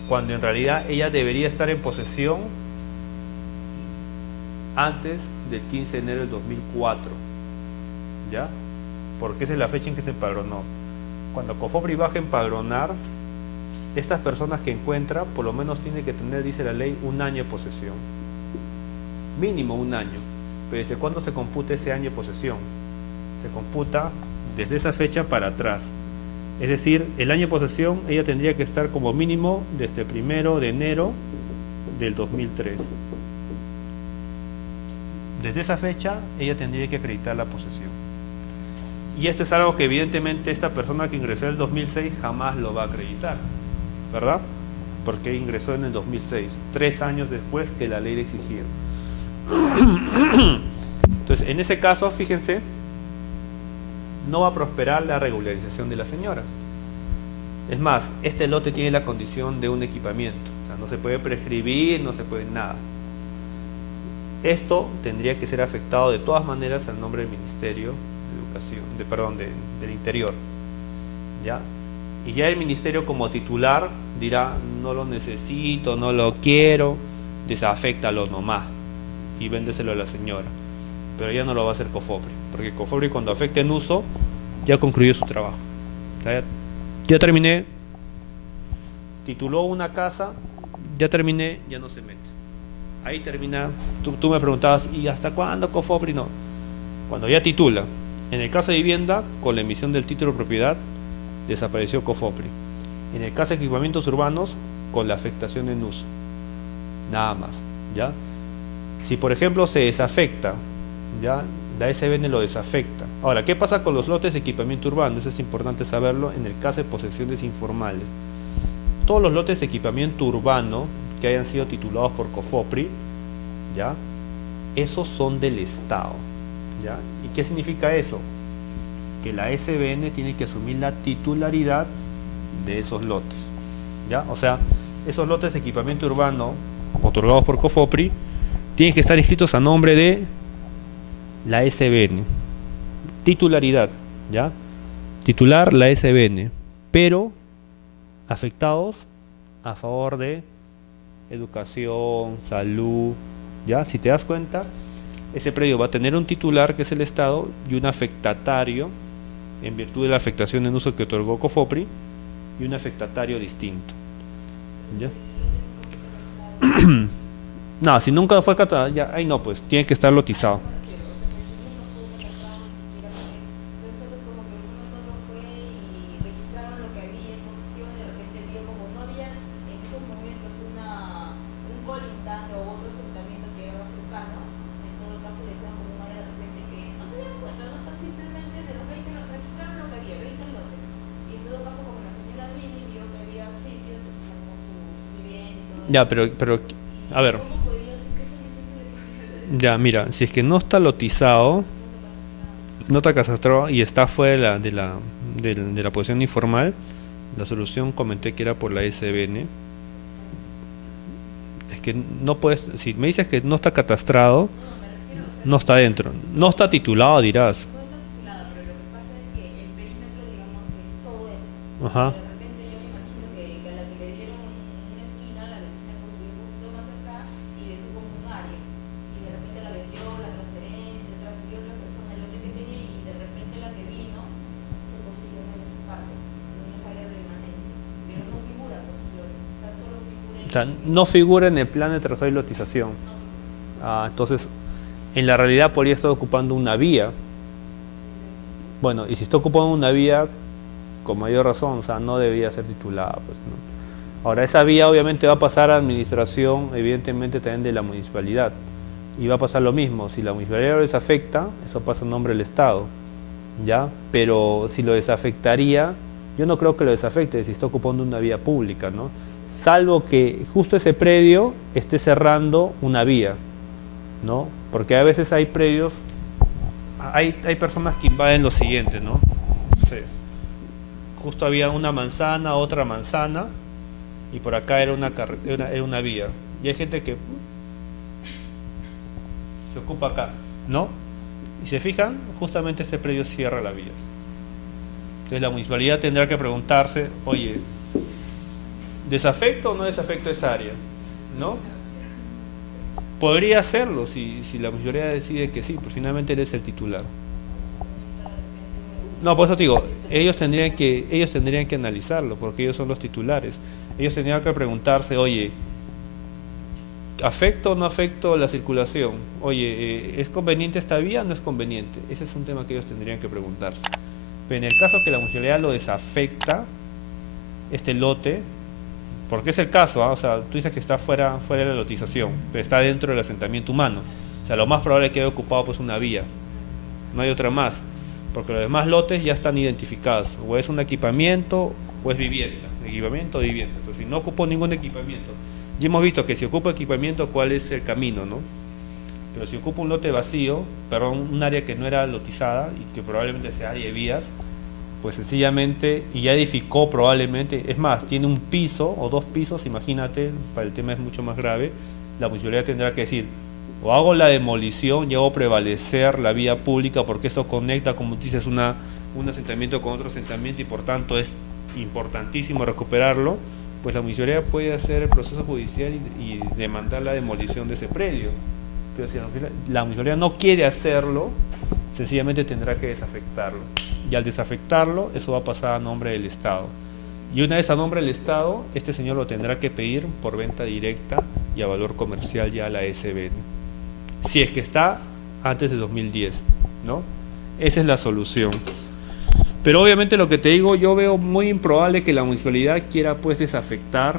cuando en realidad ella debería estar en posesión antes del 15 de enero del 2004, ¿ya? Porque esa es la fecha en que se empadronó. Cuando Cofopri baja a empadronar, estas personas que encuentra, por lo menos tiene que tener, dice la ley, un año de posesión. Mínimo un año. Pero ¿desde cuándo se computa ese año de posesión? Se computa desde esa fecha para atrás. Es decir, el año de posesión ella tendría que estar como mínimo desde el 1 de enero del 2003. Desde esa fecha ella tendría que acreditar la posesión. Y esto es algo que evidentemente esta persona que ingresó en el 2006 jamás lo va a acreditar, ¿verdad? Porque ingresó en el 2006, 3 años después que la ley le exigía. Entonces, en ese caso, fíjense, no va a prosperar la regularización de la señora. Es más, este lote tiene la condición de un equipamiento, o sea, no se puede prescribir, no se puede nada. Esto tendría que ser afectado de todas maneras al nombre del Ministerio de Educación, del Interior, ¿ya? Y ya el Ministerio como titular dirá, no lo necesito, no lo quiero, desaféctalo nomás y véndeselo a la señora. Pero ya no lo va a hacer Cofopri, porque Cofopri cuando afecte en uso ya concluyó su trabajo. Ya terminé, tituló una casa, ya terminé, ya no se mete. Ahí termina. Tú me preguntabas, ¿y hasta cuándo Cofopri? No, cuando ya titula. En el caso de vivienda, con la emisión del título de propiedad, desapareció Cofopri. En el caso de equipamientos urbanos, con la afectación en uso. Nada más, ¿ya? Si por ejemplo se desafecta, ya la SBN lo desafecta. Ahora, ¿qué pasa con los lotes de equipamiento urbano? Eso es importante saberlo en el caso de posesiones informales. Todos los lotes de equipamiento urbano que hayan sido titulados por COFOPRI, ¿ya? Esos son del Estado, ¿ya? ¿Y qué significa eso? Que la SBN tiene que asumir la titularidad de esos lotes, ¿ya? O sea, esos lotes de equipamiento urbano otorgados por COFOPRI tienen que estar inscritos a nombre de la SBN. Titularidad, ¿ya? Titular la SBN, pero afectados a favor de educación, salud, ¿ya? Si te das cuenta, ese predio va a tener un titular que es el Estado y un afectatario en virtud de la afectación en uso que otorgó COFOPRI y un afectatario distinto, ¿ya? No, si nunca fue catado, ya, ahí no, pues tiene que estar lotizado. Ya, pero, a ver, ya, mira, si es que no está lotizado, no está catastrado y está fuera de la posición informal, la solución comenté que era por la SBN. Es que no puedes, si me dices que no está catastrado, no está dentro, no está titulado, dirás. Ajá. O sea, no figura en el plan de trazado y lotización. Entonces, en la realidad podría estar ocupando una vía. Bueno, y si está ocupando una vía, con mayor razón, o sea, no debía ser titulada, pues, ¿no? Ahora, esa vía obviamente va a pasar a administración, evidentemente también de la municipalidad. Y va a pasar lo mismo, si la municipalidad lo desafecta, eso pasa en nombre del Estado, ¿ya? Pero si lo desafectaría, yo no creo que lo desafecte si está ocupando una vía pública, ¿no? Salvo que justo ese predio esté cerrando una vía, ¿no? Porque a veces hay predios, hay personas que invaden lo siguiente, ¿no? Sí. Justo había una manzana, otra manzana, y por acá era era una vía. Y hay gente que se ocupa acá, ¿no? Y se fijan, justamente este predio cierra la vía. Entonces la municipalidad tendrá que preguntarse, oye, ¿desafecto o no desafecto esa área? ¿No? Podría hacerlo si la mayoría decide que sí, pues finalmente él es el titular. No, por eso te digo, ellos tendrían que analizarlo, porque ellos son los titulares. Ellos tendrían que preguntarse, oye, ¿afecto o no afecto la circulación? Oye, ¿es conveniente esta vía o no es conveniente? Ese es un tema que ellos tendrían que preguntarse. Pero en el caso que la municipalidad lo desafecta, este lote, porque es el caso, o sea, tú dices que está fuera de la lotización, pero está dentro del asentamiento humano. O sea, lo más probable es que haya ocupado pues una vía, no hay otra más, porque los demás lotes ya están identificados, o es un equipamiento o es vivienda, equipamiento o vivienda. Entonces, si no ocupó ningún equipamiento, ya hemos visto que si ocupa equipamiento, ¿cuál es el camino, no? Pero si ocupa un lote vacío, perdón, un área que no era lotizada y que probablemente sea área de vías, pues sencillamente, y ya edificó probablemente, es más, tiene un piso o dos pisos, imagínate, para el tema es mucho más grave, la municipalidad tendrá que decir, o hago la demolición y hago prevalecer la vía pública porque esto conecta, como dices, un asentamiento con otro asentamiento y por tanto es importantísimo recuperarlo, pues la municipalidad puede hacer el proceso judicial y demandar la demolición de ese predio. Pero si la municipalidad no quiere hacerlo, sencillamente tendrá que desafectarlo. Y al desafectarlo, eso va a pasar a nombre del Estado. Y una vez a nombre del Estado, este señor lo tendrá que pedir por venta directa y a valor comercial ya a la SBN. Si es que está antes de 2010, ¿no? Esa es la solución. Pero obviamente lo que te digo, yo veo muy improbable que la municipalidad quiera pues desafectar,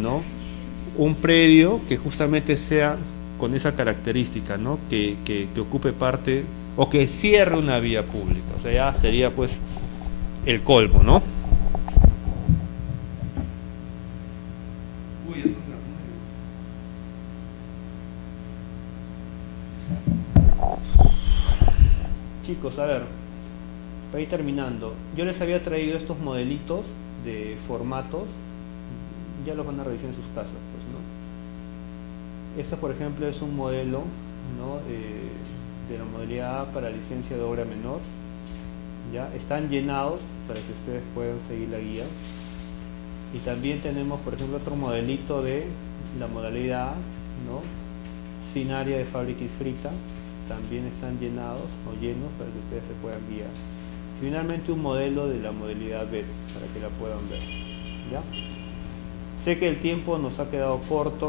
¿no? Un predio que justamente sea con esa característica, ¿no? Que ocupe parte o que cierre una vía pública. O sea, ya sería pues el colmo, ¿no? Uy, terminando. Yo les había traído estos modelitos de formatos, ya los van a revisar en sus casas, pues, ¿no? Este, por ejemplo, es un modelo, ¿no? De la modalidad A para licencia de obra menor. Ya están llenados para que ustedes puedan seguir la guía. Y también tenemos, por ejemplo, otro modelito de la modalidad A, ¿no? Sin área de fábrica inscrita. También están llenados o llenos para que ustedes se puedan guiar. Finalmente un modelo de la modalidad B para que la puedan ver. ¿Ya? Sé que el tiempo nos ha quedado corto.